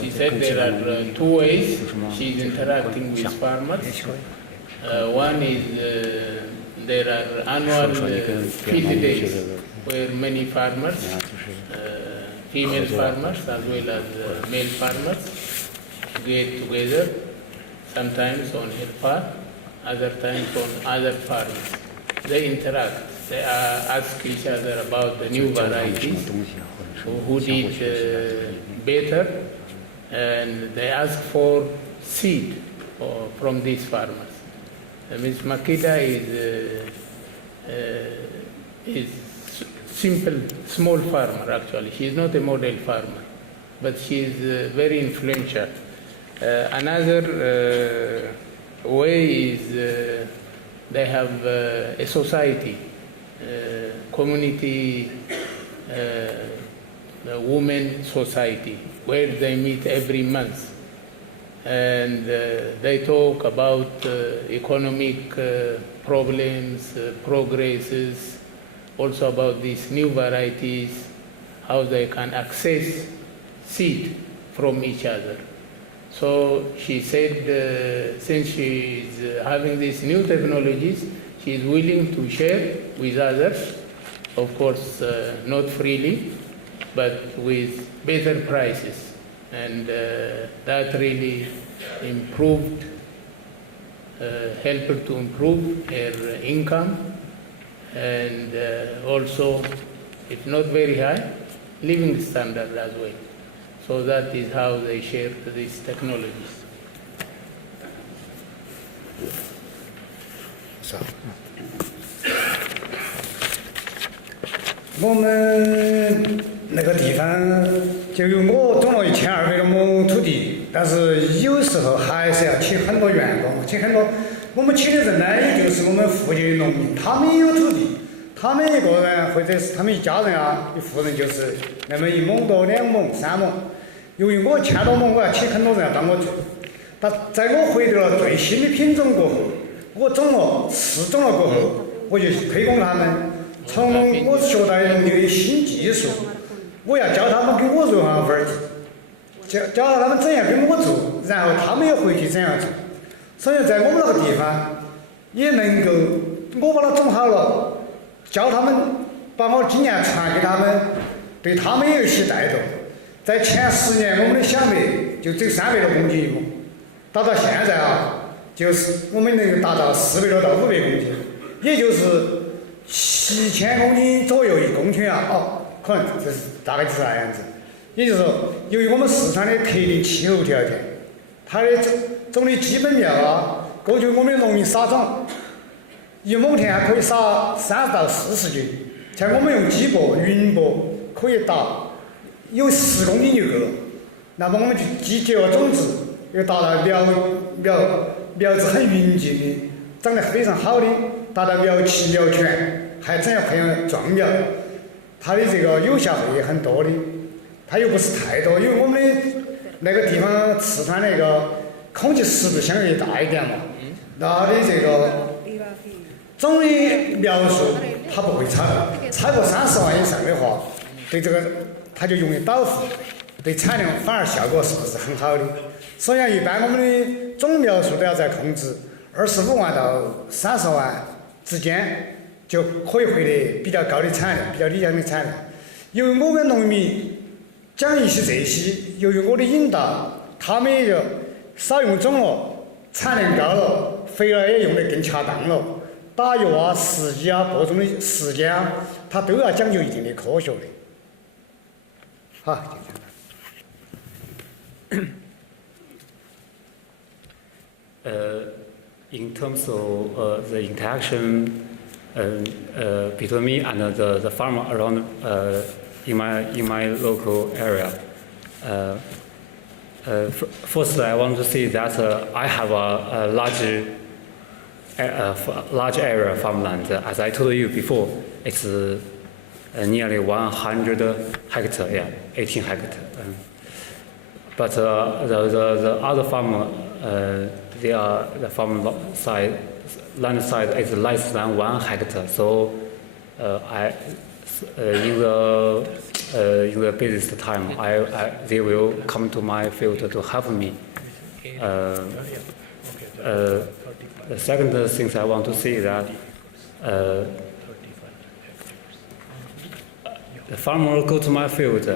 She said there are two ways she's interacting with farmers. One is there are annual field days where many farmers, female farmers as well as male farmers, get together, sometimes on her farm, other times on other farms. They interact, they ask each other about the new varieties, who did better, and they ask for seed from these farmers. Ms. Makeda is simple, small farmer actually. She is not a model farmer, but she is very influential. Another way is they have a society, community, women society, where they meet every month. And they talk about economic problems, progresses, also about these new varieties, how they can access seed from each other. So she said since she is having these new technologies, she is willing to share with others, of course not freely, but with better prices. And that really improved, helped her to improve her income, and also, if not very high, living standard as well. So that is how they shared these technologies.那个地方就有我种了1200多亩土地，但是有时候还是要请很多员工，请很多。我们请的人呢，也就是我们附近的农民，他们也有土地，他们一个人或者是他们一家人啊，一户人就是那么1亩多、2亩、3亩。由于我1000多亩，我要请很多人帮我做。但在我获得了最新的品种过后，我试种了过后，我就推广他们，从我学到农业的新技术。我要教他们给我做上分儿地，教他们怎样跟我做，然后他们也回去怎样做。所以在我们那个地方，也能够我把它种好了，教他们把我经验传给他们，对他们也有些带动。在前10年，我们的小麦就只有300多公斤1亩，到现在啊，就是我们能够达到400多到500公斤，也就是7000公斤左右一公顷啊。可能这是大概就是那样子。也就是说，由于我们四川的特定气候条件，它的种的基本苗啊，过去我们农民撒种，一亩田还可以撒30到40斤，像我们用基簸、云簸可以打有10公斤就够了。那么我们就结了种子，又达到苗子很匀净的，长得非常好的，达到苗齐苗全，还真要培养壮苗，它的这个有效费也很多的。它又不是太多，因为我们的那个地方四川那个空气湿度相对大一点嘛，那它的这个总的苗数它不会超过30万以上的话，对这个它就容易倒伏，对产量反而效果是不是很好的？所以一般我们的总苗数都要在控制25万到30万之间，就可以获得比较高的产量，比较理想的产量。由于我们农民讲一些这些，由于我的引导，他们也就少用种了，产量高了，肥料也用得更恰当了，打药啊、时机啊、播种的时间啊，它都要讲究一定的科学的。好，就这样。In terms of the interaction between me and the farmer around in my local area, first I want to say that I have a large area of farmland. As I told you before, it's nearly 100 hectares, 18 hectares. But the other farmer, the farm land size is less than 1 hectare. So in the busiest time, they will come to my field to help me. The second thing I want to say is that the farmer go to my field,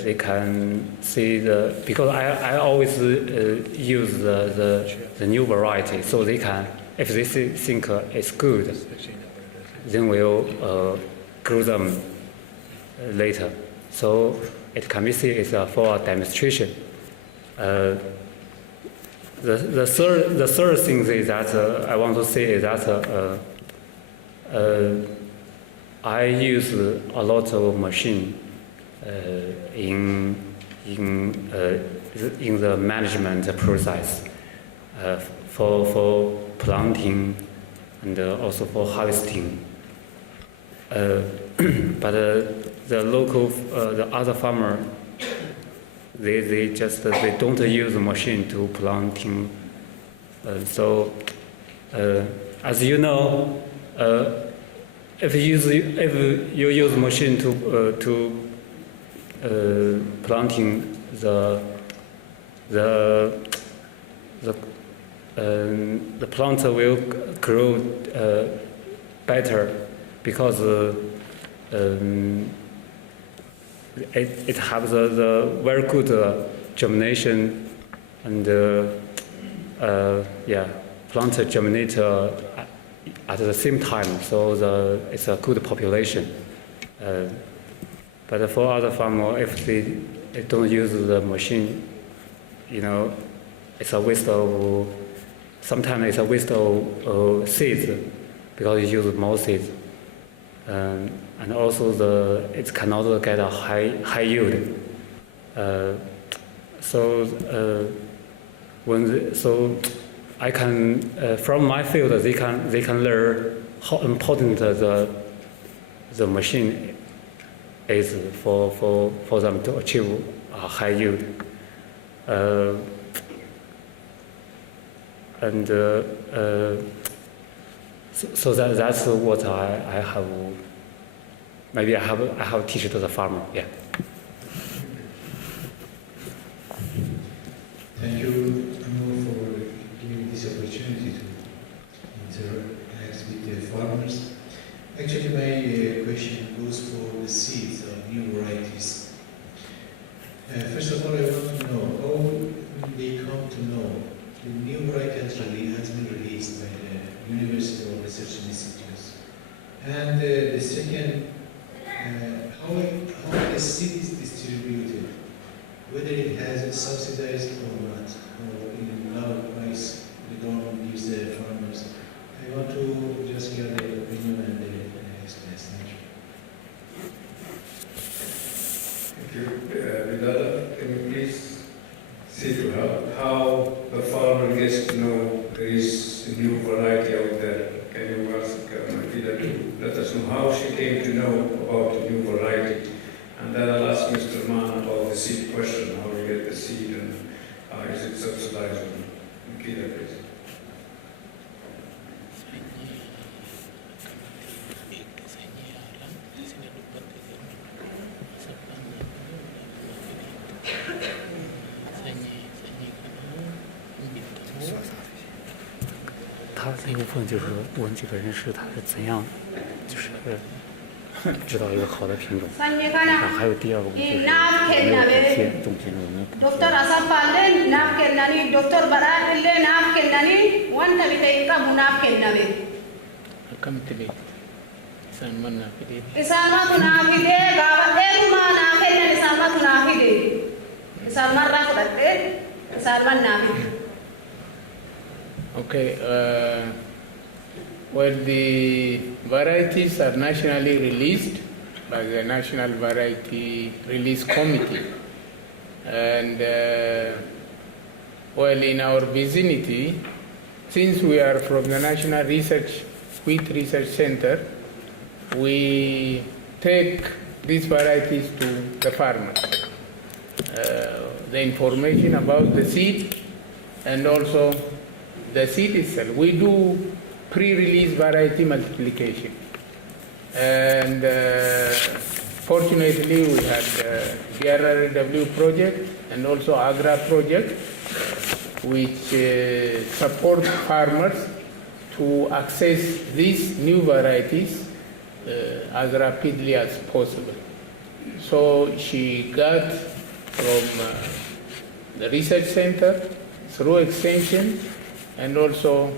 they can see because I always use the new variety, so they can, if they think it's good, then we'll grow them later. So it can be seen as for a demonstration. The third thing is that I want to say is that I use a lot of machine in the management process for planting and also for harvesting. But the local, the other farmer, they don't use the machine to planting. So, as you know, if you use machine to planting the plant will grow better because it has the very good germination and plant germinate at the same time, so it's a good population. But for other farmers, if they don't use the machine, it's a waste of. Sometimes it's a waste of seeds because you use more seeds, and also it cannot get a high yield. So I can from my field they can learn how important the machine is for them to achieve a high yield. So that's what I have. Maybe I have teach to the farmer. Yeah. Thank you for giving this opportunity to interact with the farmers. Actually, my question goes for the seeds of new varieties. First of all, I want to know how they come to know the new variety has been released by the university or research institutes. And the second, how the seed is distributed, whether it has subsidized or not, or in low price the government gives the farmers. I want to just hear the opinion and the explanation. Thank you. Vidala, can you please say to her how the farmer gets to know there is a new variety out there? Can you ask Makida to let us know how she came to know about the new variety? And then I'll ask Mr. Mann about the seed question, how we get the seed and is it subsidized? Makida, please.他那部分就是问这个人是他是怎样，就是知道一个好的品种。还有第二个问题就是有没有这些东西我们不知道。 Okay, well, the varieties are nationally released by the National Variety Release Committee. And, well, in our vicinity, since we are from the National Wheat Research Center, we take these varieties to the farmers. The information about the seed and also the seed itself. We do pre-release variety multiplication. And fortunately we had BGRI project and also AGRA project which support farmers to access these new varieties as rapidly as possible. So she got from the research center through extension and also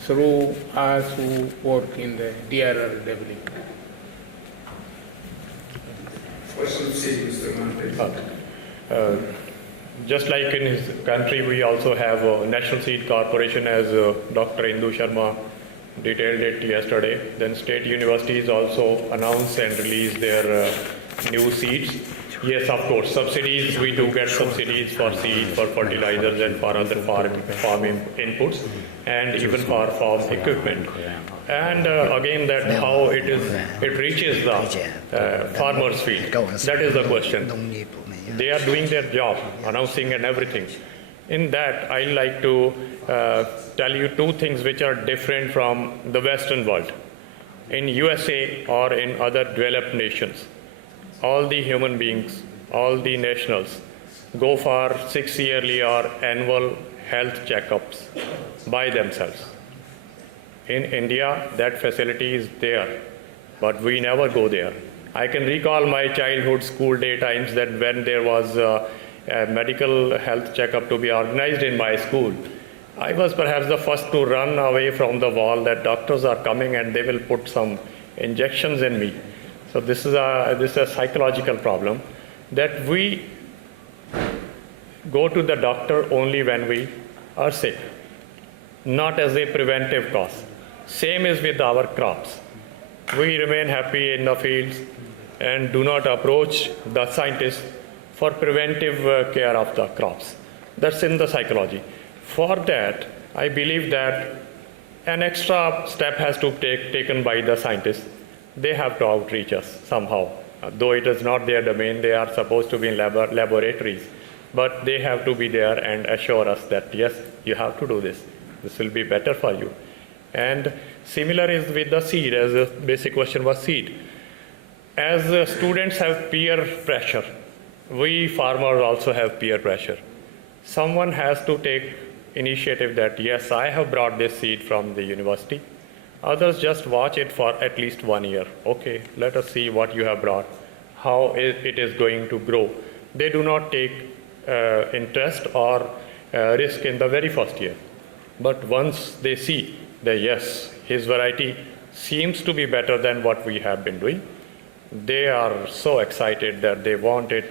through us who work in the DRRW. Just like in his country, we also have a National Seed Corporation, as Dr. Indu Sharma detailed it yesterday. Then state universities also announce and release their new seeds. Yes, of course, subsidies, we do get subsidies for seed, for fertilizers and for other farm inputs and even for farm equipment. And again, that how it reaches the farmer's field, that is the question. They are doing their job, announcing and everything. In that, I like to tell you two things which are different from the Western world. In USA or in other developed nations, all the human beings, all the nationals go for 6 yearly or annual health checkups by themselves. In India, that facility is there, but we never go there. I can recall my childhood school day times that when there was a medical health checkup to be organized in my school, I was perhaps the first to run away from the wall that doctors are coming and they will put some injections in me. So this is a psychological problem that we go to the doctor only when we are sick, not as a preventive cause. Same is with our crops. We remain happy in the fields and do not approach the scientists for preventive care of the crops. That's in the psychology. For that, I believe that an extra step has to be taken by the scientists. They have to outreach us somehow. Though it is not their domain, they are supposed to be in laboratories. But they have to be there and assure us that, yes, you have to do this. This will be better for you. And similar is with the seed, as the basic question was seed. As students have peer pressure, we farmers also have peer pressure. Someone has to take initiative that, yes, I have brought this seed from the university. Others just watch it for at least 1 year. Okay, let us see what you have brought, how it is going to grow. They do not take interest or risk in the very first year. But once they see that yes, his variety seems to be better than what we have been doing, they are so excited that they want it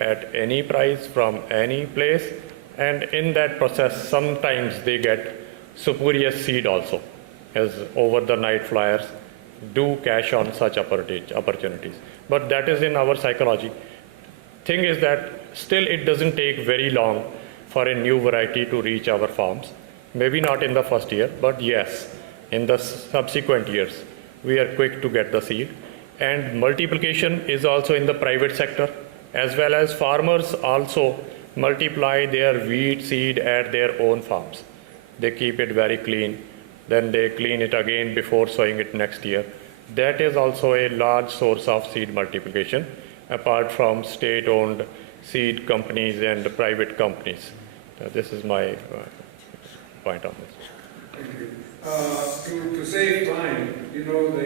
at any price from any place, and in that process sometimes they get spurious seed also, as over the night flyers do cash on such opportunities. But that is in our psychology. Thing is that still it doesn't take very long for a new variety to reach our farms. Maybe not in the first year, but yes, in the subsequent years we are quick to get the seed. And multiplication is also in the private sector, as well as farmers also multiply their wheat seed at their own farms. They keep it very clean, then they clean it again before sowing it next year. That is also a large source of seed multiplication, apart from state-owned seed companies and private companies. This is my point on this. Thank you. To save time, you know,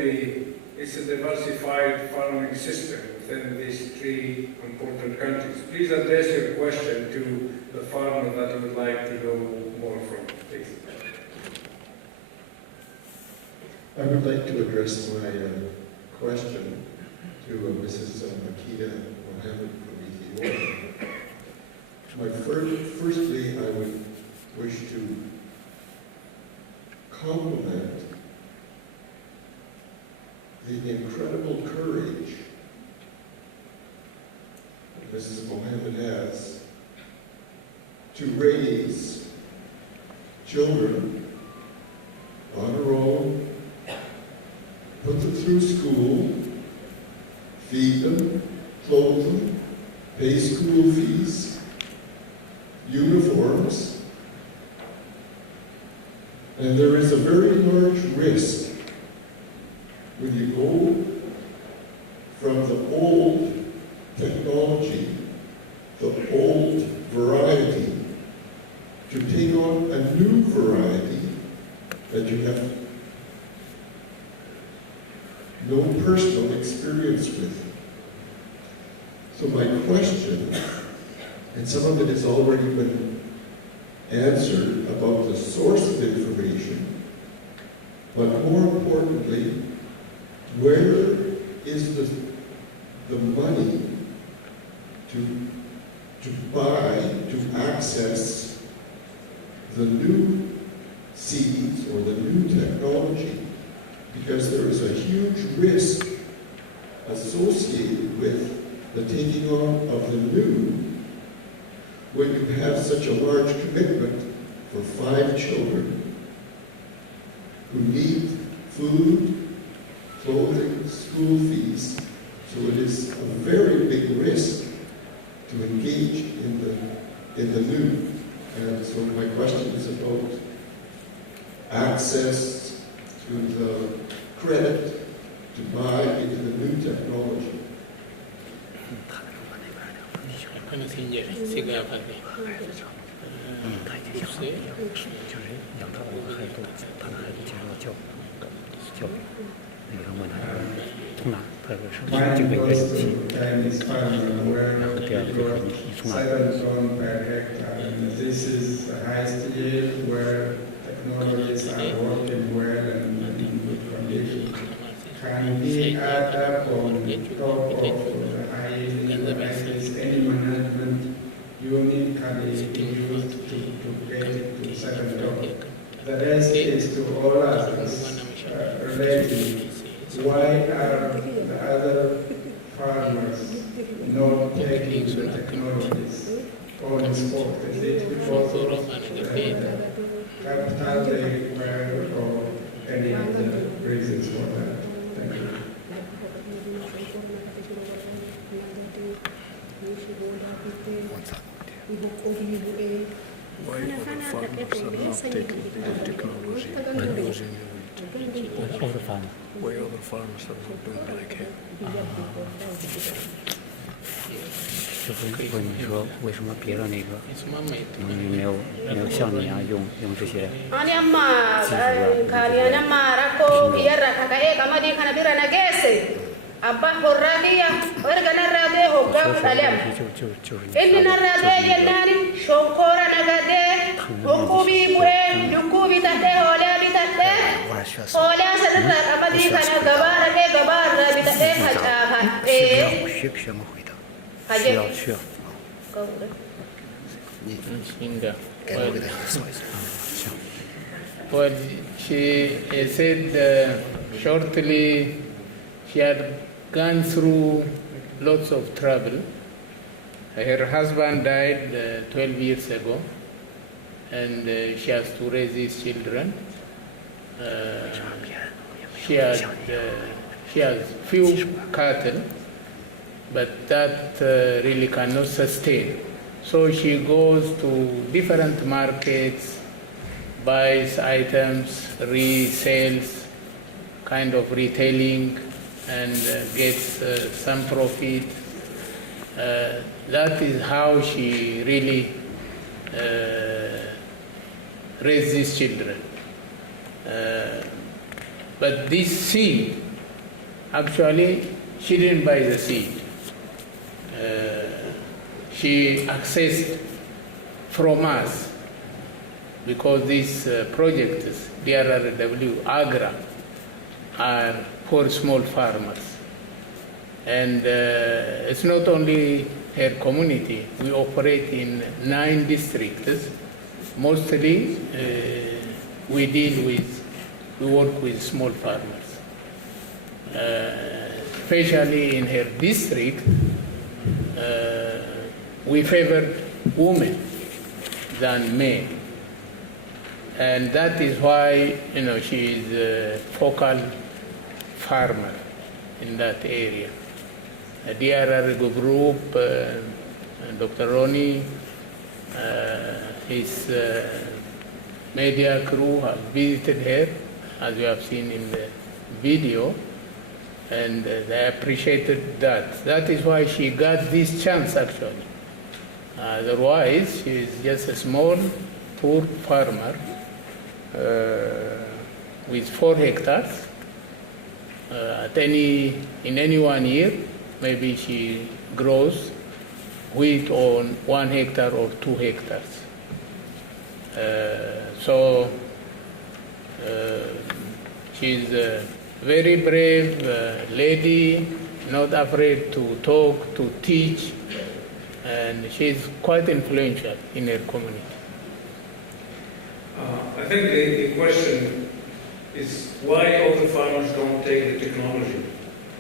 it's a diversified farming system within these three important countries. Please address your question to the farmer that you would like to know more from. Please. I would like to address my question to Mrs. Makita Mohammed from Ethiopia. Firstly, I would wish to compliment the incredible courage that Mrs. Mohammed has to raise children on her own, put them through school, feed them, clothe them, pay school fees, uniforms, and there is a very large risk when you go from the old technology, the old variety, to take on a new variety that you have no personal experience with. So my question, and some of it has already been answered about the source of information, but more importantly, where is the money to buy, to access the new seeds or the new technology? Because there is a huge risk associated with the taking on of the new when you have such a large commitment for 5 children who need food, clothing, school fees. So it is a very big risk to engage in the new. And so my question is about access to the credit to buy into the new technology. Chinese farmer where we got 7 tons per hectare. And this is the highest yield where technologies are working well and in good condition. Can we add up on top of the high yield, is any management unit can be used to get it to 7 tons? The rest is to all others related. Why are the other farmers not taking the technologies on spot? Is it because of capital they require or any other reasons for that? Thank you. Why other farmers are not taking the technology and using it? Why other farmers are not doing like him? 就是问你说，为什么别的那个农民没有像你一样用这些技术啊？ Abba horradiya wargana rabe hogga dalam. Inni narrabe jennani shonkora nagade hukubi bue dukubi tade hola bitade hola sadra abadi kana gabara ke gabara bitade haja hatte. Haja. Inga. Well, she said shortly she had gone through lots of trouble. Her husband died 12 years ago, and she has to raise these children. She has few cattle, but that really cannot sustain. So she goes to different markets, buys items, resells, kind of retailing, and gets some profit. That is how she really raised these children. But this seed, actually, she didn't buy the seed. She accessed from us, because these projects, DRRW, AGRA, are for small farmers. And it's not only her community. We operate in 9 districts. Mostly we work with small farmers. Especially in her district, we favor women than men. And that is why, she is a focal farmer in that area. The DRR group, Dr. Ronnie, his media crew have visited her, as you have seen in the video, and they appreciated that. That is why she got this chance, actually. Otherwise, she is just a small, poor farmer with 4 hectares. In any 1 year, maybe she grows wheat on 1 hectare or 2 hectares. So she's a very brave lady, not afraid to talk, to teach, and she's quite influential in her community. I think the question is why other farmers don't take the technology,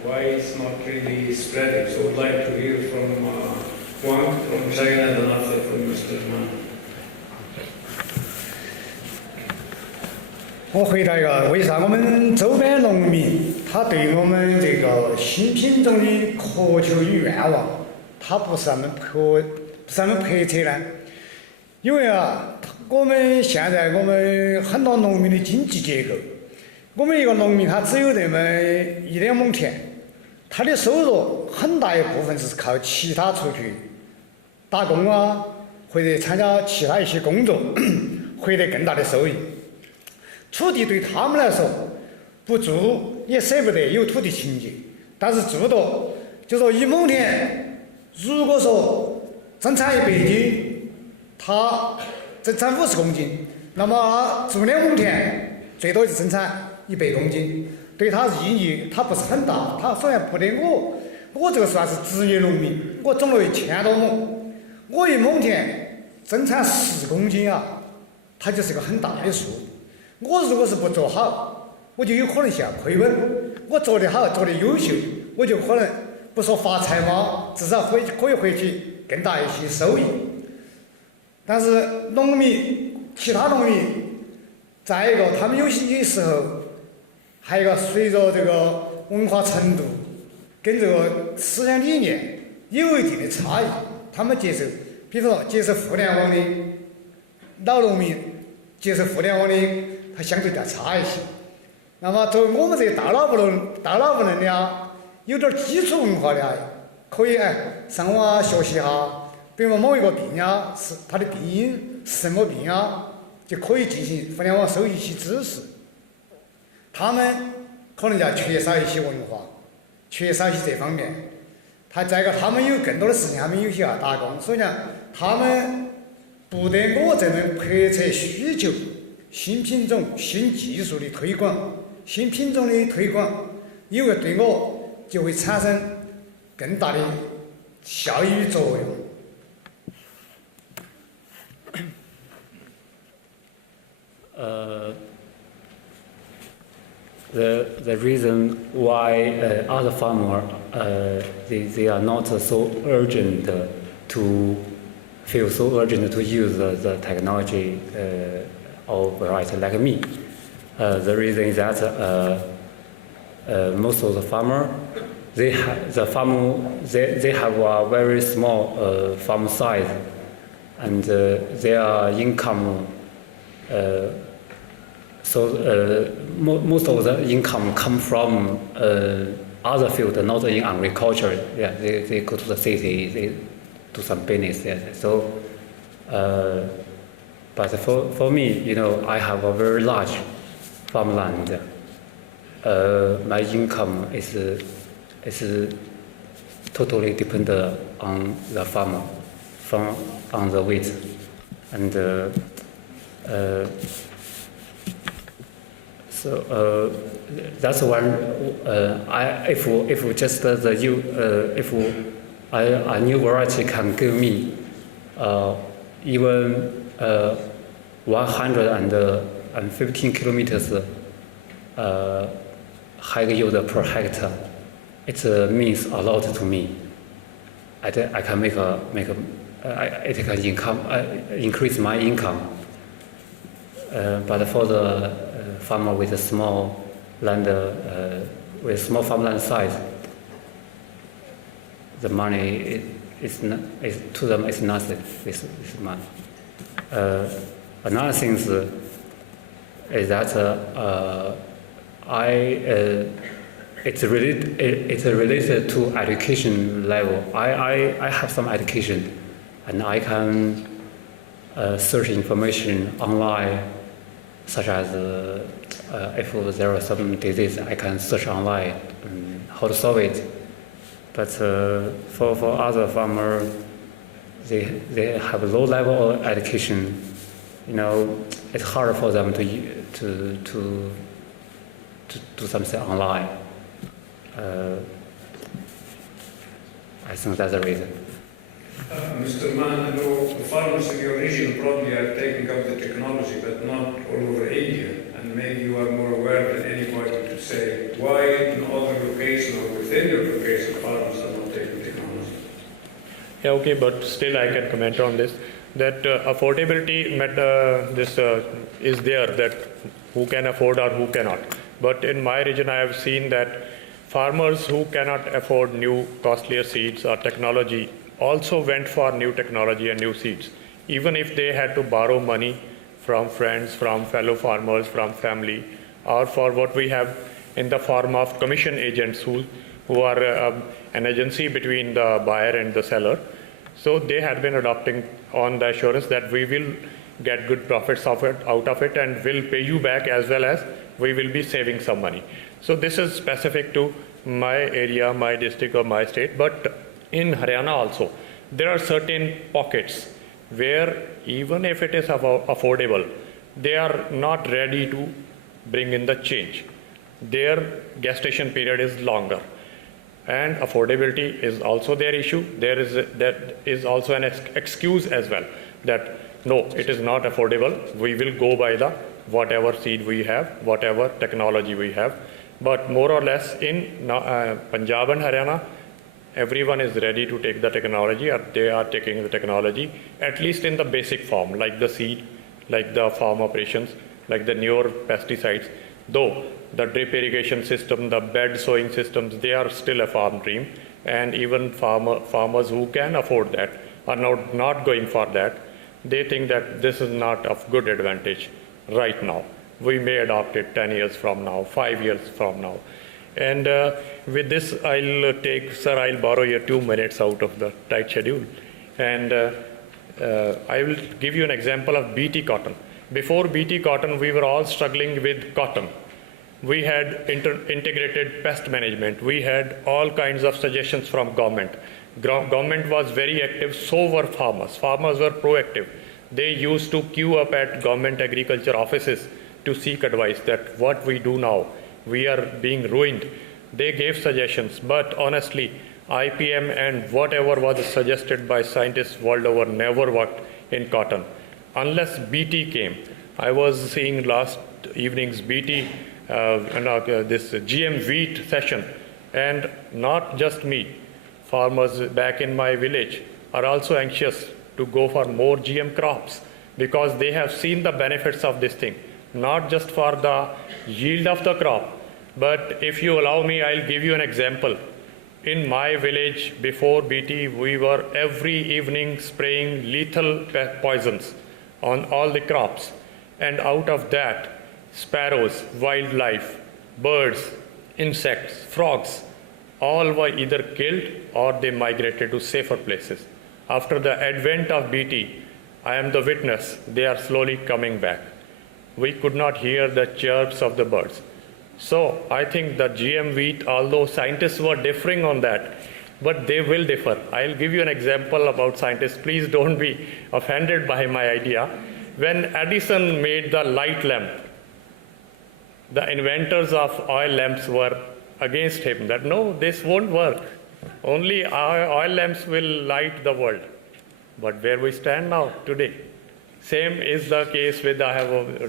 why it's not really spreading. So I'd like to hear from Wang from China and then after from Mr. Man. 我回答一个，为啥我们周边农民他对我们这个新品种的渴求与愿望，他不是那么迫切呢？因为我们现在很多农民的经济结构，我们一个农民他只有这么1、2亩田，他的收入很大一部分是靠其他出去打工或者参加其他一些工作获得更大的收益。土地对他们来说不住也舍不得，有土地情结，但是住到就说1亩田，如果说增产100斤，他增产50公斤，那么住2亩田最多就增产100公斤，对他意义他不是很大。他首先不得我这个算是职业农民，我种了1000多亩，我1亩田增产10公斤它就是个很大的数。我如果是不做好，我就有可能下亏本；我做得好，做得优秀，我就可能不说发财嘛，至少可以获取更大一些收益。但是其他农民，再一个他们有些时候，还有一个随着这个文化程度跟这个思想理念有一定的差异，他们比如说接受互联网的老农民，接受互联网的它相对较差一些。那么作为我们这些大脑不能的有点基础文化的可以上网学习比如某一个病是它的病因是什么病就可以进行互联网收集一些知识。他们可能要缺少一些文化，缺少于这方面。再一个，他们有更多的事情，他们有些要打工，所以讲他们不得我这种迫切需求，新品种、新技术的推广，新品种的推广，因为对我就会产生更大的效益与作用。The reason why other farmers they are not so urgent to feel so urgent to use the technology or variety like me. The reason is that most of the farmer they have a very small farm size, and their income. Most of the income come from other field, not in agriculture. Yeah, they go to the city, they do some business. Yeah. So, but for me, you know, I have a very large farmland. My income is totally dependent on the farmer, on the wheat, and. So that's one. If just if a new variety can give me even 115 kilometers high yield per hectare, it means a lot to me. I can it can increase my income. But for the farmer with a small land, with small farmland size, the money to them is nothing. This money. Another thing is that it's related to education level. I have some education, and I can search information online. Such as if there is some disease, I can search online how to solve it. But for other farmers, they have a low level of education. You know, it's hard for them to do something online. I think that's the reason. Mr. Mann, I know the farmers in your region probably are taking up the technology, but not all over India. And maybe you are more aware than anybody to say why in other locations or within your location farmers are not taking technology. Yeah, okay, but still I can comment on this. That affordability is there, that who can afford or who cannot. But in my region, I have seen that farmers who cannot afford new costlier seeds or technology also went for new technology and new seeds, even if they had to borrow money from friends, from fellow farmers, from family, or for what we have in the form of commission agents who are an agency between the buyer and the seller. So they had been adopting on the assurance that we will get good profits out of it and will pay you back, as well as we will be saving some money. So this is specific to my area, my district, or my state, but in Haryana also, there are certain pockets where even if it is affordable, they are not ready to bring in the change. Their gestation period is longer, and affordability is also their issue. That is also an excuse as well, that no, it is not affordable. We will go by the whatever seed we have, whatever technology we have. But more or less in Punjab and Haryana, everyone is ready to take the technology, or they are taking the technology, at least in the basic form, like the seed, like the farm operations, like the newer pesticides. Though the drip irrigation system, the bed sowing systems, they are still a farm dream, and even farmers who can afford that are not going for that. They think that this is not of good advantage right now. We may adopt it 10 years from now, 5 years from now. And with this, I'll borrow your 2 minutes out of the tight schedule. And I will give you an example of BT cotton. Before BT cotton, we were all struggling with cotton. We had integrated pest management. We had all kinds of suggestions from government. Government was very active, so were farmers. Farmers were proactive. They used to queue up at government agriculture offices to seek advice that what we do now, we are being ruined. They gave suggestions, but honestly, IPM and whatever was suggested by scientists world over never worked in cotton. Unless BT came. I was seeing last evening's BT, this GM wheat session, and not just me, farmers back in my village are also anxious to go for more GM crops because they have seen the benefits of this thing, not just for the yield of the crop, but if you allow me, I'll give you an example. In my village before BT, we were every evening spraying lethal poisons on all the crops. And out of that, sparrows, wildlife, birds, insects, frogs, all were either killed or they migrated to safer places. After the advent of BT, I am the witness, they are slowly coming back. We could not hear the chirps of the birds. So I think the GM wheat, although scientists were differing on that, but they will differ. I'll give you an example about scientists. Please don't be offended by my idea. When Edison made the light lamp, the inventors of oil lamps were against him, that no, this won't work. Only oil lamps will light the world. But where we stand now, today, same is the case with,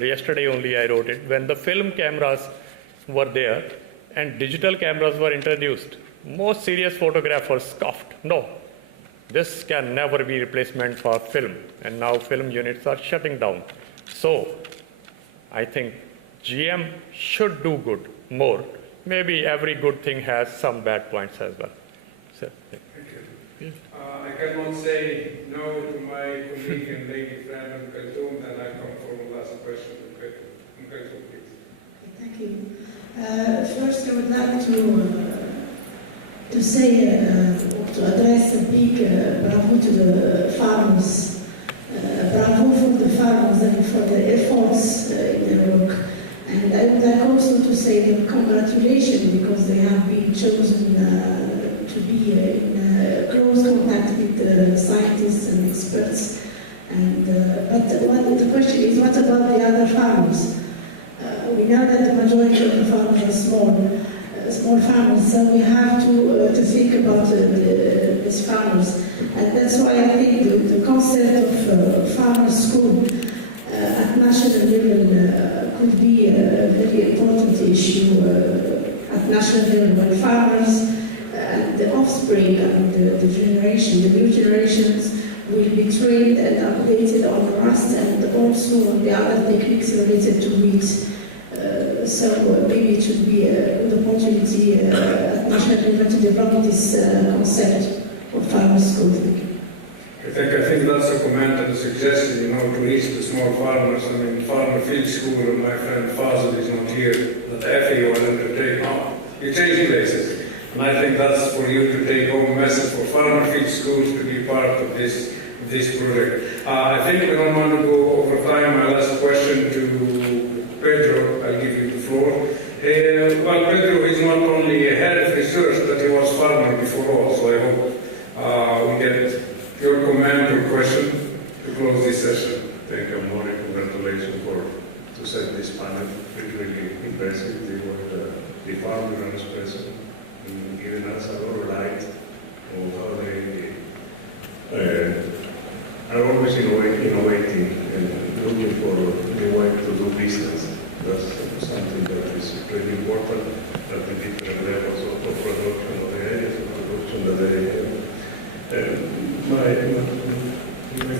yesterday only I wrote it, when the film cameras were there and digital cameras were introduced, most serious photographers scoffed. No, this can never be replacement for film. And now film units are shutting down. So I think GM should do good, more. Maybe every good thing has some bad points as well. So, thank you. I cannot say no to my colleague and lady friend of Khartoum, and I come for the last question to Khartoum, please. Thank you. First, I would like to say, to address a big bravo to the farmers. Bravo for the farmers and for the efforts in their work. And I would like also to say congratulations because they have been chosen to be in close contact with scientists and experts. And but the question is, what about the other farmers? We know that the majority of the farmers are small farmers, so we have to think about these farmers. And that's why I think the concept of farmer school at national level could be a very important issue at national level, when farmers and the offspring and the generation, the new generations, will be trained and updated on rust and also on the other techniques related to wheat. So maybe it should be a good opportunity at national level to develop this concept of farmer school. I think that's a comment and a suggestion, to reach the small farmers. I mean, Farmer Field School, and my friend Fazil is not here, that FAO will undertake now. You change places. And I think that's for you to take home a message for Farmer Field Schools to be part of this project. I think we don't want to go over time. My last question to Pedro, I'll give you the floor. Well, Pedro is not only a head of research, but he was farmer before all, so I hope we get your comment or question to close this session. Thank you, Mori. Congratulations to set this panel. It's really impressive. The farmer and person giving us a lot of light on how they are always innovating and looking for new way to do business. That's something that is really important at the different levels of production, of the areas of production that they have. My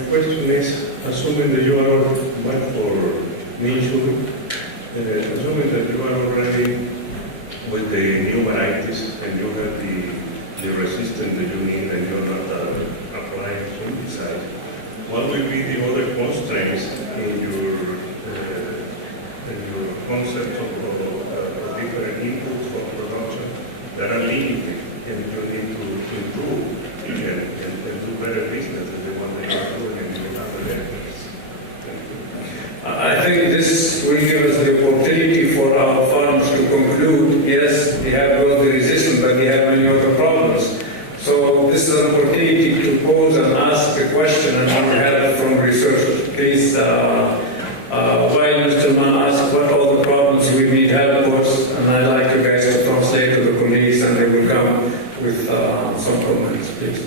question is, assuming that you are back for nature, assuming that you are already with the new varieties and you have the resistance that you need and you're not applying fungicide, what will be the other constraints in your concept of different inputs for production that are limited and you need to improve and do better business than the one that you're doing in other areas? I think this will give us the opportunity for our farms to this is an opportunity to pose and ask a question and want help from researchers. Please, while Mr. Mann asks what all the problems we need help with, and I'd like you guys to translate to the colleagues and they will come with some comments, please.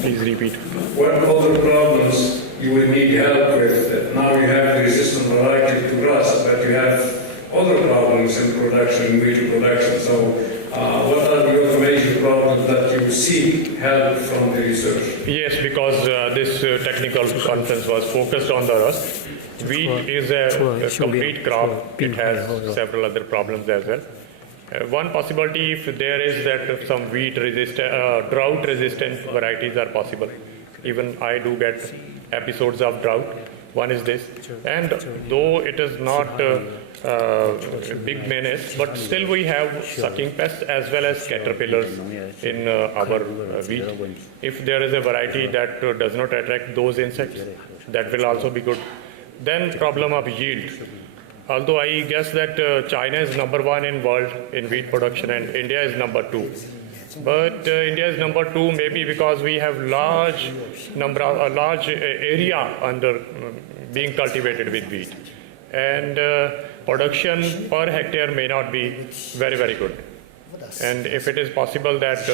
Please repeat. What other problems you would need help with? Now you have the resistant variety to rust, but you have other problems in production, meat production. So what are your major problems that you seek help from the research? Yes, because this technical conference was focused on the rust. Wheat is a complete crop. It has several other problems as well. One possibility, if there is that some wheat resistant, drought resistant varieties are possible. Even I do get episodes of drought. One is this, and though it is not a big menace, but still we have sucking pests as well as caterpillars in our wheat. If there is a variety that does not attract those insects, that will also be good. Then problem of yield. Although I guess that China is #1 in world in wheat production and India is #2. But India is #2 maybe because we have large area under being cultivated with wheat, and production per hectare may not be very, very good. And if it is possible that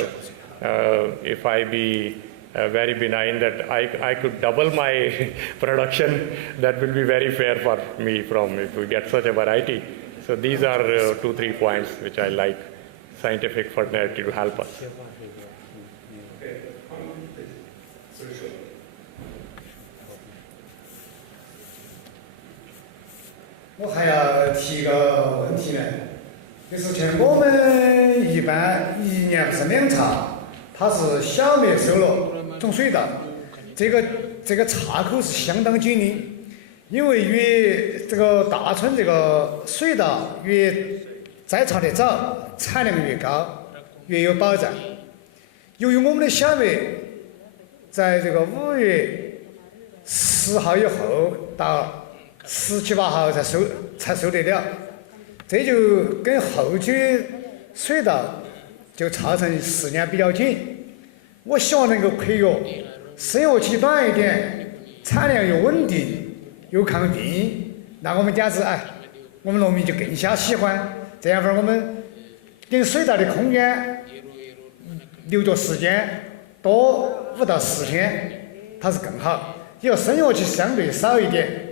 if I be very benign that I could double my production, that will be very fair for me from if we get such a variety. So these are 2-3 points which I like scientific fraternity to help us.我还要提个问题呢，就是像我们一般1年不是2茬，它是小麦收了种水稻，这个岔口是相当紧的，因为越这个大村这个水稻越栽插得早，产量越高，越有保障。由于我们的小麦在这个5月10号以后到17、18号才收得了，这就跟后期水稻就插成时间比较紧。我希望能够配合生育期短一点，产量又稳定又抗病，那我们家子我们农民就更加喜欢。这样我们跟水稻的空间留着时间多5到10天，它是更好。以后生育期相对少一点。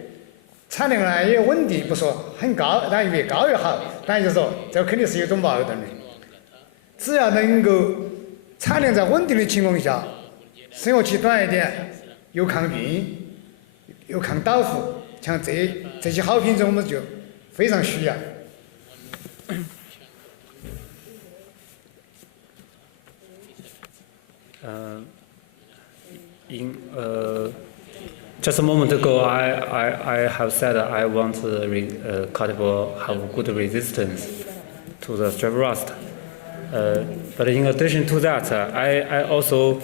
产量呢也稳定，不说很高，但越高越好。但就是说，这肯定是有种矛盾的。只要能够产量在稳定的情况下，生育期短一点，又抗病，又抗倒伏，像这些好品种，我们就非常需要。Just a moment ago, I have said I want the cultivar have good resistance to the strep rust. But in addition to that, I also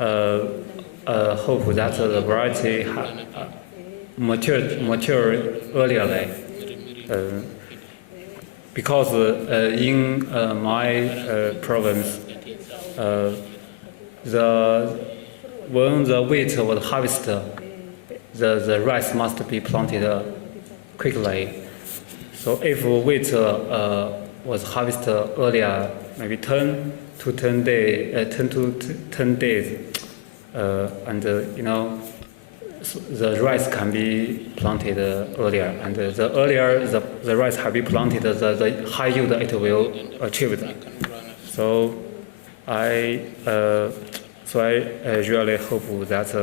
hope that the variety mature earlier. Because in my province, when the wheat was harvested, the rice must be planted quickly. So if wheat was harvested earlier, maybe 10 to 10 days, and the rice can be planted earlier. And the earlier the rice have been planted, the high yield it will achieve. So I really hope that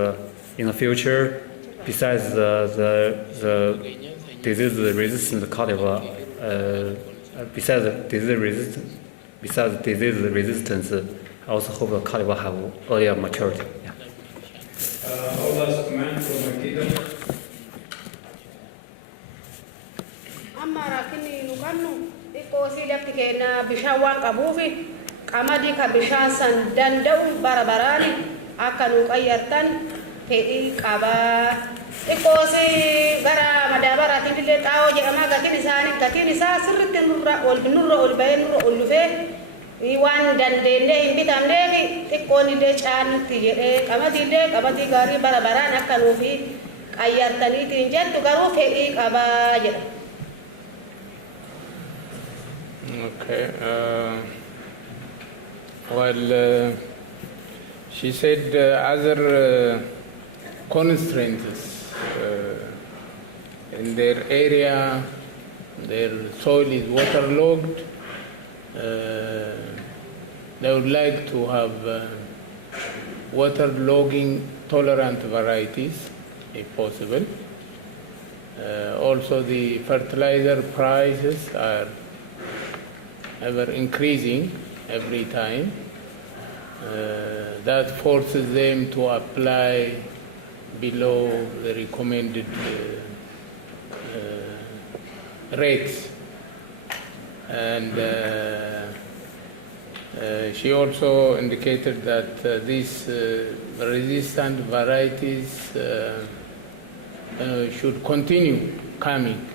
in the future, besides the disease-resistant cultivar, besides disease resistance, I also hope the cultivar have earlier maturity. Yeah. Last comment from Makita. Amma rakini nukannu ikosi lafti kena bishawan kabufi kamadi ka bishasan dandau barabarani akan ukayyartan fedhi qaba ikosi gara madabara tidile tawo je ama gatin isa sirritti nurra ol bayn nurra ol lufe wan dandende imbitamde xiqqoon illee caanutti jedhee qamadii gaarii bara baraan akka nuufi qayyartaniitiin jettu garuu fedhii qabaa jedha. Okay. She said other constraints in their area, their soil is waterlogged. They would like to have waterlogging tolerant varieties, if possible. Also, the fertilizer prices are ever increasing every time. That forces them to apply below the recommended rates. And she also indicated that these resistant varieties should continue coming.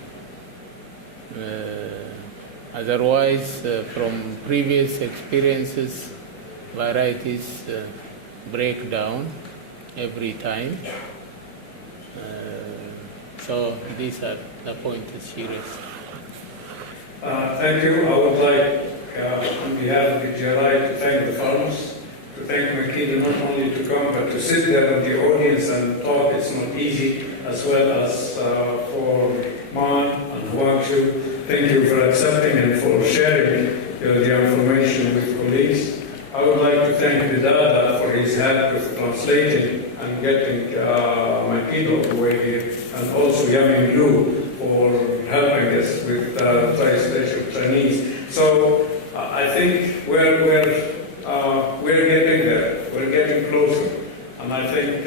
Otherwise, from previous experiences, varieties break down every time. So these are the points she raised. Thank you. I would like, on behalf of BGRI, to thank the farmers, to thank Makeda not only to come, but to sit there in the audience and talk. It's not easy, as well as for Man and Huangshu. Thank you for accepting and for sharing the information with colleagues. I would like to thank Nidada for his help with translating and getting Makeda away here, and also Yamin Lu for helping us with translation of Chinese. So I think we're getting there. We're getting closer, and I think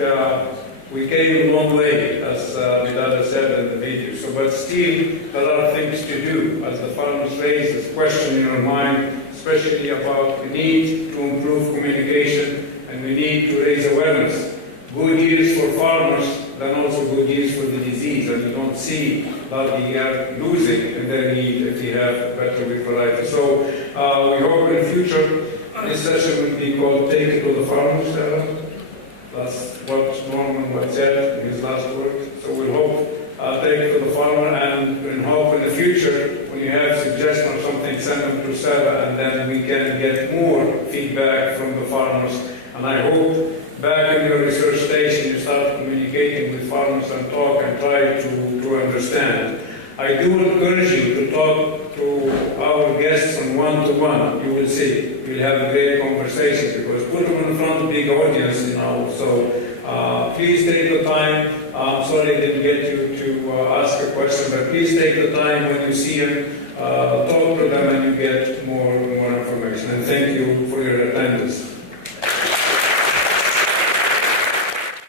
we came a long way, as Nidada said in the video. So, but still, there are things to do. As the farmers raised this question in our mind, especially about the need to improve communication, and we need to raise awareness. Good years for farmers, then also good years for the disease, and you don't see that we are losing in their need if we have better wheat variety. So we hope in the future this session will be called "Take It to the Farmers." That's what Norman had said in his last word. So we hope take it to the farmer, and hope in the future when you have suggestions or something, send them to Sarah, and then we can get more feedback from the farmers. And I hope back in your research station you start communicating with farmers and talk and try to understand. I do encourage you to talk to our guests on one-to-one. You will see. We'll have a great conversation, because put them in front of a big audience, So please take the time. I'm sorry I didn't get you to ask a question, but please take the time when you see him, talk